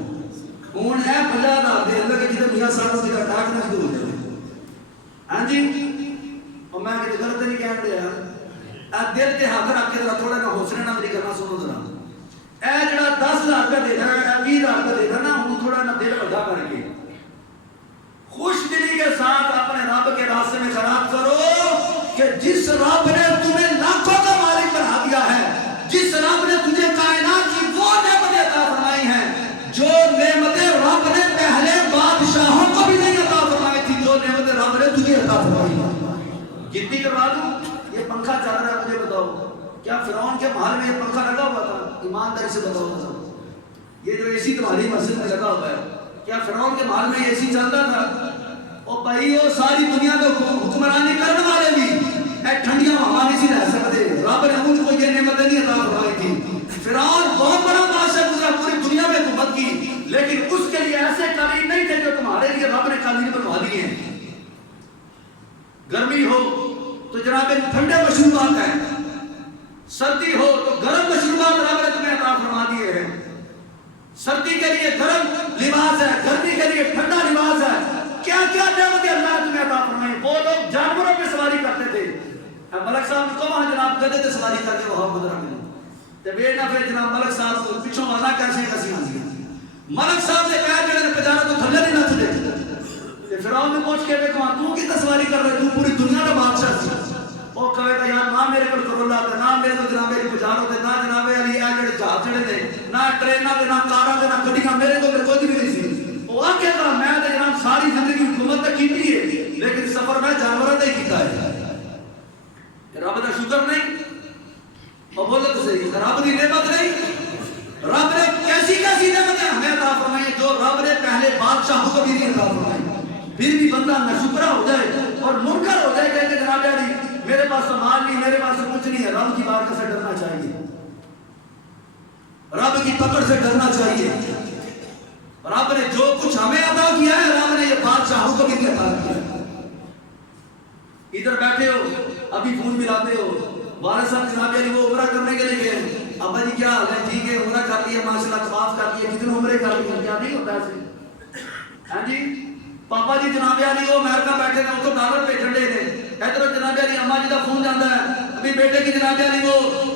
ہوں اے 50,000 دے اللہ کے جتنے میاں صاحب سے ٹاک نہ دور جائے۔ ہاں جی اور میں کہ غلط نہیں کہہ رہا، دل تے ہاتھ رکھ کے تھوڑا نہ حوصلے نہ میری کرنا سنو ذرا، اے جڑا 10,000 روپیہ دینا ہے 20,000 روپیہ دینا نا، ہوں تھوڑا نہ دل بڑا کر کے خوش دلی کے ساتھ اپنے رب کے راستے میں خراب کرو کہ جس رب نے تمہیں لاکھوں کا مالک بنا دیا ہے، جس رب نے تجھے کائنات کی وہ نعمتیں عطا فرمائی ہیں جو نعمتیں رب نے پہلے بادشاہوں کو بھی نہیں عطا فرمائی تھی، جو نعمتیں رب نے تجھے عطا فرمائی۔ گنتی کروا دوں، یہ پنکھا چل رہا ہے مجھے بتاؤ کیا فرعون کے محل میں یہ پنکھا لگا ہوا تھا؟ ایمانداری سے بتاؤ، یہ جو اے سی تمہاری مسجد میں لگا ہوا ہے کیا فرعون کے محل میں اے سی چلتا تھا؟ اور بھائی وہ ساری دنیا میں حکمرانی کرنے والے بھی اے ٹھنڈیاں ہوا نہیں سی رہ سکتے، رب نے ان کو یہ نعمتیں نہیں عطا فرمائی تھی۔ فرعون بہت بڑا بادشاہ گزرا، پوری دنیا میں حکومت کی، لیکن اس کے لیے ایسے قالین نہیں تھے جو تمہارے لیے رب نے قالین بنوا دیے ہیں۔ گرمی ہو تو جناب ٹھنڈے مشروبات ہیں، سردی ہو تو گرم مشروبات رب نے تمہیں عطا فرما دیے ہیں۔ سردی کے لیے گرم لباس ہے، گرمی کے لیے ٹھنڈا لباس ہے، کیا کیا نعمتیں اللہ نے تمہیں عطا فرمائی۔ وہ لوگ جانوروں پہ سواری کرتے تھے، ملک صاحب کو وہاں جناب گدے تے سواری کر کے وہاں گزرا گئے، تے بے نہ پھر جناب ملک صاحب کو پیچھوں والا کیسے کسی آندی ملک صاحب نے کہا جڑے پجارا تو تھلے نہیں نہ تھلے، تے فرعون نے پوچھ کے دیکھو تو کی سواری کر رہے، تو پوری دنیا کا بادشاہ سی، وہ کہے گا یار نہ میرے کو کرولا تے نہ میرے کو جناب میری پجارو تے نہ جناب علی اے جڑے جہاز چڑھے تے نہ ٹریناں تے نہ کاراں تے نہ گڈیاں میرے کو کچھ بھی نہیں سی۔ وہ آکھے گا میں تے جناب ساری زندگی حکومت تے کیتی ہے لیکن سفر میں جانوراں تے کیتا ہے، رب دا شکر نہیں، اور بولو تو صحیح رب دی نعمت نہیں۔ رب نے کیسی کیسی نعمتیں ہمیں عطا فرمائی جو رب نے پہلے بادشاہوں کو بھی نہیں عطا فرمائی، پھر بھی بندہ ناشکرا ہو جائے اور منکر ہو جائے کہ جناب علی میرے پاس تو مال نہیں، میرے پاس کچھ نہیں ہے۔ رب کی بارگاہ سے ڈرنا چاہیے، رب کی پکڑ سے ڈرنا چاہیے۔ رب نے جو کچھ ہمیں عطا کیا ہے رب نے یہ بادشاہوں کو بھی نہیں عطا کیا۔ ادھر بیٹھے ہو ابھی فون ملاتے ہو، والد صاحب جناب علی وہ عمرہ کرنے کے لیے گئے، ابا جی کیا حال ہے؟ ٹھیک ہے عمرہ کر لیا ماشاءاللہ، طواف کر لیا، کتنے عمرے کر لیے، کیا نہیں ہوتا ایسے؟ ہاں جی پاپا جی جناب علی وہ امریکہ بیٹھے تھے اتوں ڈالر بھیجن دے نے ادھر جناب علی اما جی کا فون جاتا ہے ابھی بیٹے کی جناب علی وہ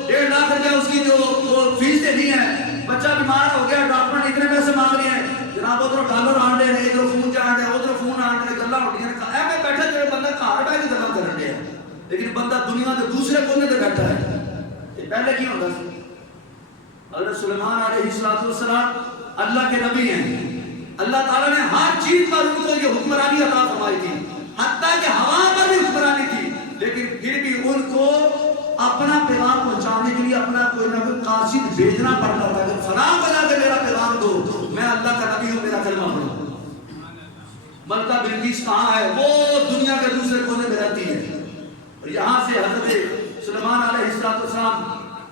1.5 لاکھ روپیہ اس کی جو وہ فیس دینی ہے بچہ بیمار ہو گیا ڈاکٹر نے اتنے پیسے مانگ رہے ہیں جناب ادھر ڈالر آن دے ادھر فون جان دے ادھر فون آن دے گلا ہوتی ہیں میں بیٹھا جو بندہ گھر بیٹھ کے گلا کر رہے ہیں لیکن بندہ دنیا کے دوسرے کونے پہ بیٹھا ہے پہلے کی ہوتا سی حضرت سلیمان علیہ السلام اللہ کے نبی ہیں اللہ تعالیٰ نے ہر چیز پر ان کو یہ حکمرانی عطا فرمائی تھی حتیٰ کہ ہوا پر بھی حکمرانی تھی لیکن پھر بھی ان کو اپنا پیغام پہنچانے کے لیے اپنا کوئی نہ کوئی قاصد بھیجنا پڑتا تھا کہ فلاں کو جا کے میرا پیغام دو میں اللہ کا نبی ہوں میرا کلمہ پڑھو ملکہ بلقیس کہاں ہے وہ دنیا کے دوسرے کونے میں رہتی ہے اور یہاں سے حضرت سلیمان علیہ السلام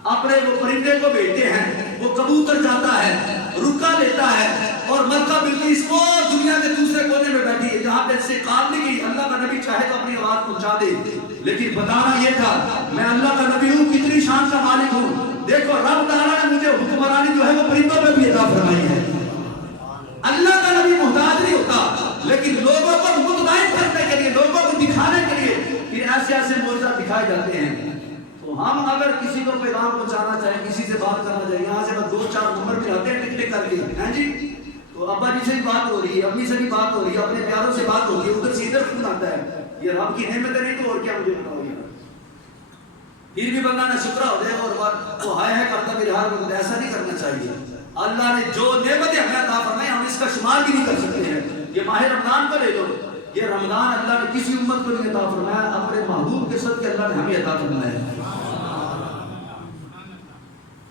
اپنے وہ پرندے کو بھیجتے ہیں وہ کبوتر جاتا ہے رکا لیتا ہے اور ملکہ بلقیس وہ دنیا کے دوسرے کونے میں بیٹھی ہے جہاں پہ سے کام نہیں کی اللہ کا نبی چاہے تو اپنی آواز پہنچا دے لیکن بتانا یہ تھا میں اللہ کا نبی ہوں کتنی شان کا مالک ہوں دیکھو رب تعالیٰ نے مجھے حکمرانی جو ہے وہ پرندوں پہ بھی عطا فرمائی ہے اللہ کا نبی محتاج نہیں ہوتا لیکن لوگوں کو مطمئن کرنے کے لیے لوگوں کو دکھانے کے لیے پھر ایسے ایسے معجزات دکھائے جاتے ہیں تو ہم اگر کسی کو پیغام پہنچانا چاہیں کسی سے بات کرنا چاہیں یہاں سے بس 2-4 نمبر بھی آتے ہیں ٹک کر کے ہیں جی تو ابا جی سے بھی بات ہو رہی ہے امی سے بھی بات ہو رہی ہے اپنے پیاروں سے بات ہو رہی ہے ادھر سے ادھر فون آتا ہے یہ رب کی نعمت نہیں تو اور کیا مجھے بتاؤ گے پھر بھی بندہ نہ شکرہ ہو جائے اور وہ ہائے کرتا میرے ہر وقت ایسا نہیں کرنا چاہیے اللہ نے جو نعمتیں ہمیں عطا فرمائی ہم اس کا شمار بھی نہیں کر سکتے ہیں یہ ماہ رمضان کو لے لو یہ رمضان اللہ نے کسی امت کو نہیں عطا فرمایا اپنے محبوب کے صدقے اللہ نے ہمیں عطا فرمایا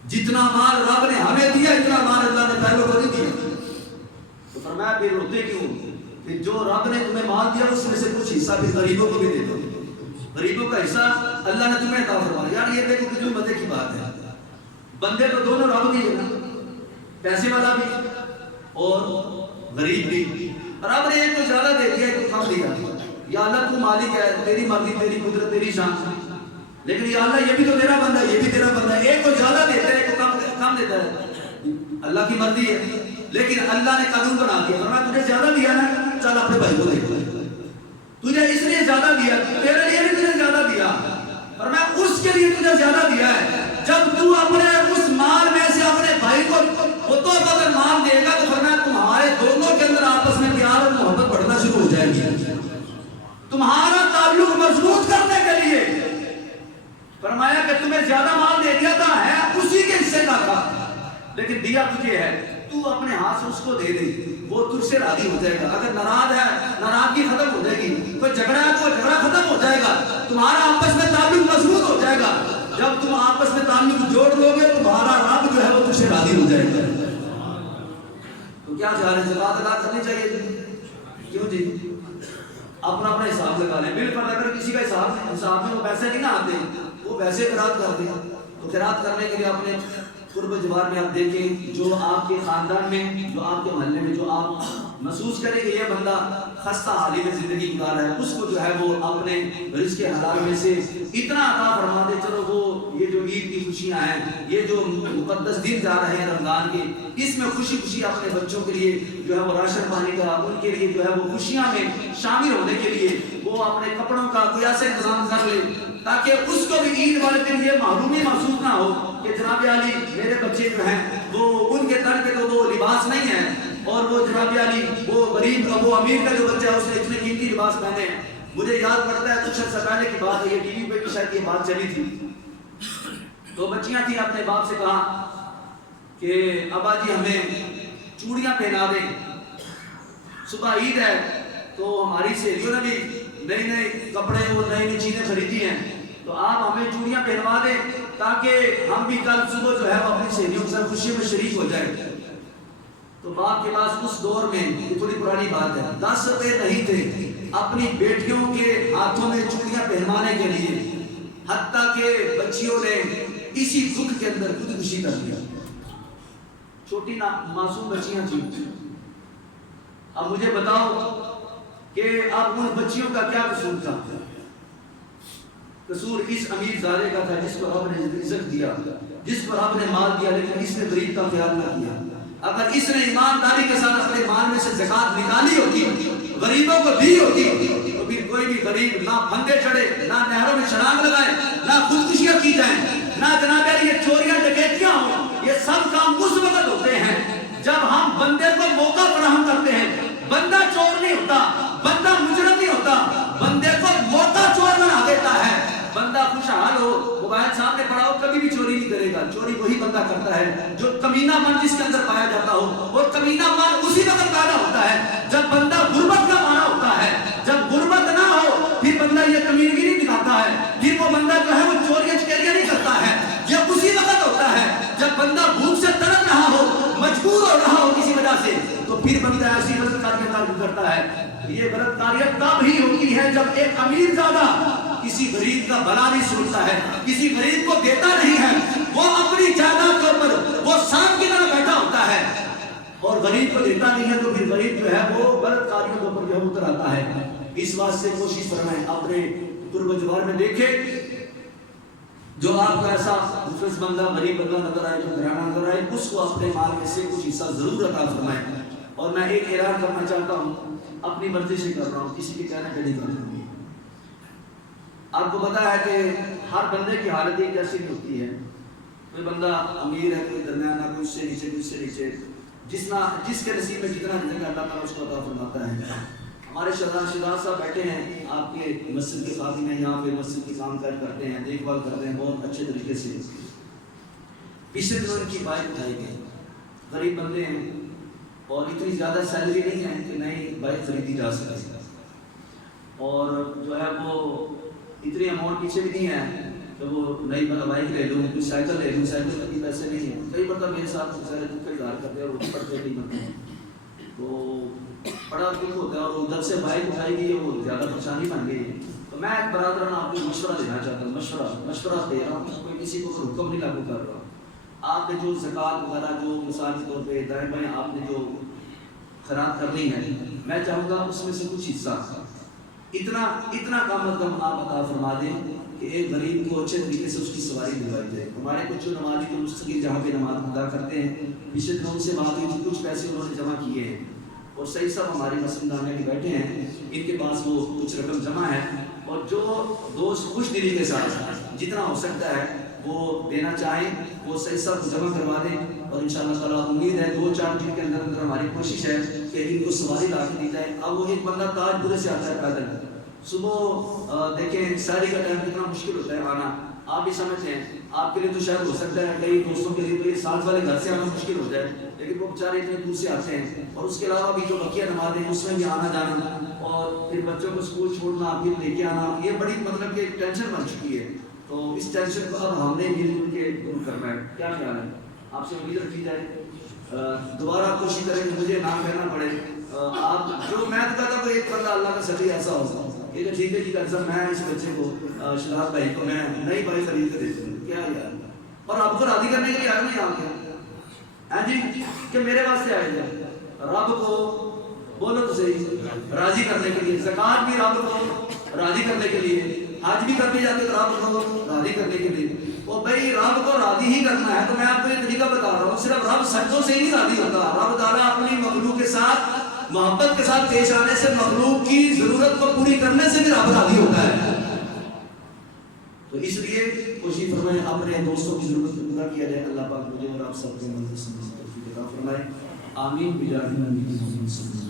جتنا مال رب نے ہمیں دیا اتنا مال اللہ نے پہلوں کو نہیں دیا تو فرمایا پھر روتے کیوں کہ جو رب نے تمہیں مال دیا اس میں سے کچھ حصہ پھر غریبوں کو بھی دے دو غریبوں کا حصہ اللہ نے تمہیں عطا فرمایا یار یہ دیکھو کتنی مزے کی بات ہے بندے تو دونوں رب بھی ہے پیسے والا بھی اور غریب بھی رب نے ایک کو زیادہ دے دیا ایک کو کم دیا یا اللہ تو مالک ہے تیری مرضی تیری قدرت تیری شان لیکن یا اللہ یہ بھی تو تیرا بندہ ہے یہ بھی تیرا بندہ ہے ایک کو زیادہ دیتا ہے ایک کو کم دیتا ہے اللہ کی مرضی ہے لیکن اللہ نے قانون بنا دیا فرمایا تجھے زیادہ دیا نا چل اپنے بھائی کو دے تجھے اس لیے زیادہ دیا تیرے لیے بھی تجھے زیادہ دیا فرمایا اس کے لیے تجھے زیادہ دیا ہے جب تو اپنے اس مال میں سے اپنے بھائی کو تو اگر مال دے گا تو فرمایا تمہارے دونوں کے اندر آپس میں پیار اور محبت بڑھنا شروع ہو جائے گی تمہارا تعلق مضبوط کرنے کے لیے فرمایا کہ تمہیں زیادہ مال دے دیا تھا ہے اسی کے حصے کا تھا لیکن دیا تجھے ہے تو اپنے ہاتھ سے اس کو دے دے وہ تجھ سے راضی ہو جائے گا اگر ناراض ہے ناراضگی ختم ہو جائے گی کوئی جھگڑا ہے کوئی جھگڑا ختم ہو جائے گا تمہارا آپس میں تعلق مضبوط ہو جائے گا جب تم آپس میں تعلق جوڑ لو گے تمہارا رب جو ہے وہ تجھ سے راضی ہو جائے گا تو کیا چاہ رہے ہیں زکات ادا کرنی چاہیے کیوں جی اپنا اپنا حساب لگا لیں بالکل اگر کسی کا حساب میں وہ پیسے نہیں نہ آتے وہ ویسے خیرات کرتے ہیں تو خیرات کرنے کے لیے اپنے قرب جوار میں آپ دیکھیں جو آپ کے خاندان میں جو آپ کے محلے میں جو آپ محسوس کریں کہ یہ بندہ خستہ حالی میں زندگی گزار رہا ہے اس کو جو ہے وہ اپنے رزق حلال میں سے اتنا عطا فرما دے چلو وہ یہ جو عید کی خوشیاں ہیں یہ جو مقدس دن جا رہے ہیں رمضان کے اس میں خوشی خوشی اپنے بچوں کے لیے جو ہے وہ راشن پانی کا ان کے لیے جو ہے وہ خوشیاں میں شامل ہونے کے لیے وہ اپنے کپڑوں کا کوئی ایسا انتظام کر لے تاکہ اس کو بھی عید والے دن یہ محرومی محسوس نہ ہو کہ جناب علی میرے بچے جو ہیں وہ ان کے تن پہ تو وہ لباس نہیں ہے اور وہ جناب علی وہ غریب کا وہ امیر کا جو بچہ ہے اس نے اتنے قیمتی لباس پہنے ہیں مجھے یاد پڑتا ہے کچھ عرصہ پہلے کی بات ہے یہ ٹی وی پہ بھی شاید یہ بات چلی تھی تو بچیاں تھیں اپنے باپ سے کہا کہ ابا جی ہمیں چوڑیاں پہنا دیں صبح عید ہے تو ہماری سہیلیوں نے بھی نئی نئی کپڑے اور نئی نئی چیزیں خریدی ہیں تو آپ ہمیں چوڑیاں پہنوا دیں تاکہ ہم بھی کل صبح جو ہے وہ اپنی سہیلیوں کے ساتھ خوشی میں شریک ہو جائے تو باپ کے پاس اس دور میں یہ تھوڑی پرانی بات ہے 10 روپے نہیں تھے اپنی بیٹیوں کے ہاتھوں میں چوڑیاں پہنوانے کے لیے حتیٰ کہ بچیوں نے اسی دکھ کے اندر خودکشی کر لیا چھوٹی معصوم بچیاں تھیں اب مجھے بتاؤ کہ اب ان بچیوں کا کیا قصور تھا قصور اس امیر زادے کا تھا جس کو رب نے عزت دیا جس کو رب نے مال دیا لیکن اس نے غریب کا خیال نہ کیا اگر اس نے ایمانداری کے ساتھ اپنے مال میں سے زکات نکالی ہوتی، غریبوں کو دی ہوتی، تو پھر کوئی بھی غریب نہ پھندے چڑھے، نہ نہروں میں چھلانگ لگائے، نہ خودکشیاں کی جائیں، نہ جناب علی یہ چوریاں ڈکیتیاں ہوں۔ یہ سب کام اس وقت ہوتے ہیں جب ہم بندے کو موقع فراہم کرتے ہیں۔ بندہ چور نہیں ہوتا، بندہ مجرم نہیں ہوتا، بندے کو موقع چور بنا دیتا ہے۔ بندہ خوشحال ہو، موبائل سامنے پڑا ہو، کبھی بھی چوری نہیں کرے گا۔ چوری وہی بندہ کرتا ہے جو کمینہ من جس کے اندر پایا جاتا ہو، اور کمینہ من اسی وقت پیدا ہوتا ہے جب بندہ غربت کا مانا ہوتا ہے۔ جب غربت نہ ہو پھر بندہ یہ کمینگی نہیں دکھاتا ہے، پھر وہ بندہ جو ہے وہ چوریاں چکیریاں نہیں کرتا ہے۔ یہ اسی وقت ہوتا ہے جب بندہ بھوک سے تڑپ رہا ہو، مجبور ہو رہا ہو کسی وجہ سے، تو پھر بندہ ایسی بدکاریاں کرتا ہے۔ یہ بدکاریاں تب ہی ہوتی ہے جب ایک امیر زادہ کسی غریب کا بھلا نہیں سوچتا ہے، کسی غریب کو دیتا نہیں ہے، وہ اپنی جائیداد کے اوپر وہ سانپ کی طرح بیٹھا ہوتا ہے اور غریب کو دیتا نہیں ہے، تو پھر غریب جو ہے وہ بدکاریوں کے اوپر جو اتر آتا ہے۔ اس بات سے کوشش فرمائیں اپنے قرب و جوار میں دیکھیں جو آپ کا ایسا مفلس بندہ، غریب بندہ نظر آئے، جو گھرانا نظر آئے، اس کو اپنے مال میں سے کچھ حصہ ضرور عطا فرمائیں۔ اور میں ایک اعلان کرنا چاہتا ہوں، اپنی مرضی سے کر رہا ہوں، کسی کے کہنے پہ نہیں کر رہا ہوں۔ آپ کو پتا ہے کہ ہر بندے کی حالت ایک جیسی نہیں ہوتی ہے۔ کوئی بندہ امیر ہے، کوئی درمیانہ، کوئی اس سے نیچے، کوئی اس سے نیچے، جس کے نصیب میں جتنا جتنا اللہ تعالیٰ اس کو عطا فرماتا ہے۔ ہمارے شہزاد صاحب بیٹھے ہیں، آپ کے مسجد کے خادم ہیں، یہاں پہ مسجد کے کام کاج کرتے ہیں، دیکھ بھال کرتے ہیں بہت اچھے طریقے سے۔ پچھلے دنوں ان کی بائک اٹھائی گئی، غریب بندے ہیں اور اتنی زیادہ سیلری نہیں ہے کہ نئی بائک خریدی جا سکے، اور جو ہے وہ اتنی اماؤنٹ پیچھے بھی نہیں ہے کہ وہ نئی بائک لے لوں، کوئی سائیکل لے لوں، سائیکل کے پیسے نہیں ہیں۔ کئی مرتبہ میرے ساتھ سارے دکھ کا اظہار کرتے ہیں اور وہ پڑھتے نہیں بنتے ہیں، تو بڑا دکھ ہوتا ہے۔ اور جب سے بائک اٹھائی گئی ہے وہ زیادہ پریشانی بن گئی ہے۔ تو میں ایک برادرانہ آپ کو مشورہ دینا چاہتا ہوں، مشورہ دے رہا ہوں، کوئی کسی کو حکم نہیں لاگو کر رہا۔ آپ نے جو زکوٰۃ وغیرہ جو مثال کے طور پہ دائیں بائیں آپ نے جو خیرات کرنی ہے، میں چاہوں گا اس میں سے کچھ حصہ اتنا کم از کم آپ عطا فرما دیں کہ ایک غریب کو اچھے طریقے سے اس کی سواری دلوائی جائے۔ ہمارے کچھ جو نمازی جو مستقل جہاں پہ نماز ادا کرتے ہیں، پچھلے دنوں ان سے بات ہوئی تھی، کچھ پیسے انہوں نے جمع کیے ہیں اور صحیح صاحب ہمارے مسجد دانے میں بیٹھے ہیں، ان کے پاس وہ کچھ رقم جمع ہے، اور جو دوست خوش دلی کے ساتھ جتنا ہو سکتا ہے وہ دینا چاہیں وہ صحیح صاحب کو جمع کروا دیں، اور انشاءاللہ تعالیٰ امید ہے 2-4 دن کے اندر ہماری کوشش ہے کہ ان کو سواری لا کے دی جائے۔ اب وہ ایک بندہ تاج پورے سے آتا ہے پیدل، صبح دیکھیں ساری کا ٹائم کتنا مشکل ہوتا ہے آنا، آپ بھی سمجھتے ہیں، آپ کے لیے تو شاید ہو سکتا ہے کئی دوستوں کے لیے تو یہ ساتھ والے گھر سے آنا مشکل ہو جائے، لیکن وہ بیچارے اتنے دور سے آتے ہیں، اور اس کے علاوہ بھی جو بقیہ نمازیں ہیں اس میں بھی آنا جانا، اور پھر بچوں کو اسکول چھوڑنا، پھر لے کے آنا، یہ بڑی مطلب کہ ٹینشن بن چکی ہے۔ تو اس ٹینشن کو اب ہم نے مل جل کے دور کرنا ہے۔ کیا خیال ہے؟ آپ سے امید رکھی جائے، دوبارہ کوشش کریں کہ مجھے نام کہنا پڑے۔ آپ جو میں کہتا تھا وہ ایک بندہ اللہ کا سبھی ایسا ہوگا کہ ٹھیک ہے جی سر، میں اس بچے کو شہزاد بھائی کو میں نئی بائک خرید کے دیتا ہوں، کیا یار، اور آپ کو راضی کرنے کے لیے آئے نہیں آپ کے جی کہ میرے واسطے آئے جائے، رب کو بولو تو صحیح راضی کرنے کے لیے، زکوٰۃ بھی رب کو راضی کرنے کے لیے، حج بھی کرنے جاتے تو رب کو راضی کرنے کے لیے۔ وہ بھائی رب کو راضی ہی کرنا ہے تو میں آپ کو یہ طریقہ بتا رہا ہوں، صرف رب سچوں سے ہی نہیں راضی ہوتا، رب تعالیٰ اپنی مخلوق کے ساتھ محبت کے ساتھ پیش آنے سے، مخلوق کی ضرورت کو پوری کرنے سے بھی رب راضی ہوتا ہے۔ تو اس لیے کوشش فرمائیں اپنے دوستوں کی ضرورت کو پورا کیا جائے۔ اللہ پاک مجھے اور آپ سب کو مدد سے توفیق عطا فرمائے، آمین بجاہ نبی محمد صلی اللہ علیہ وسلم۔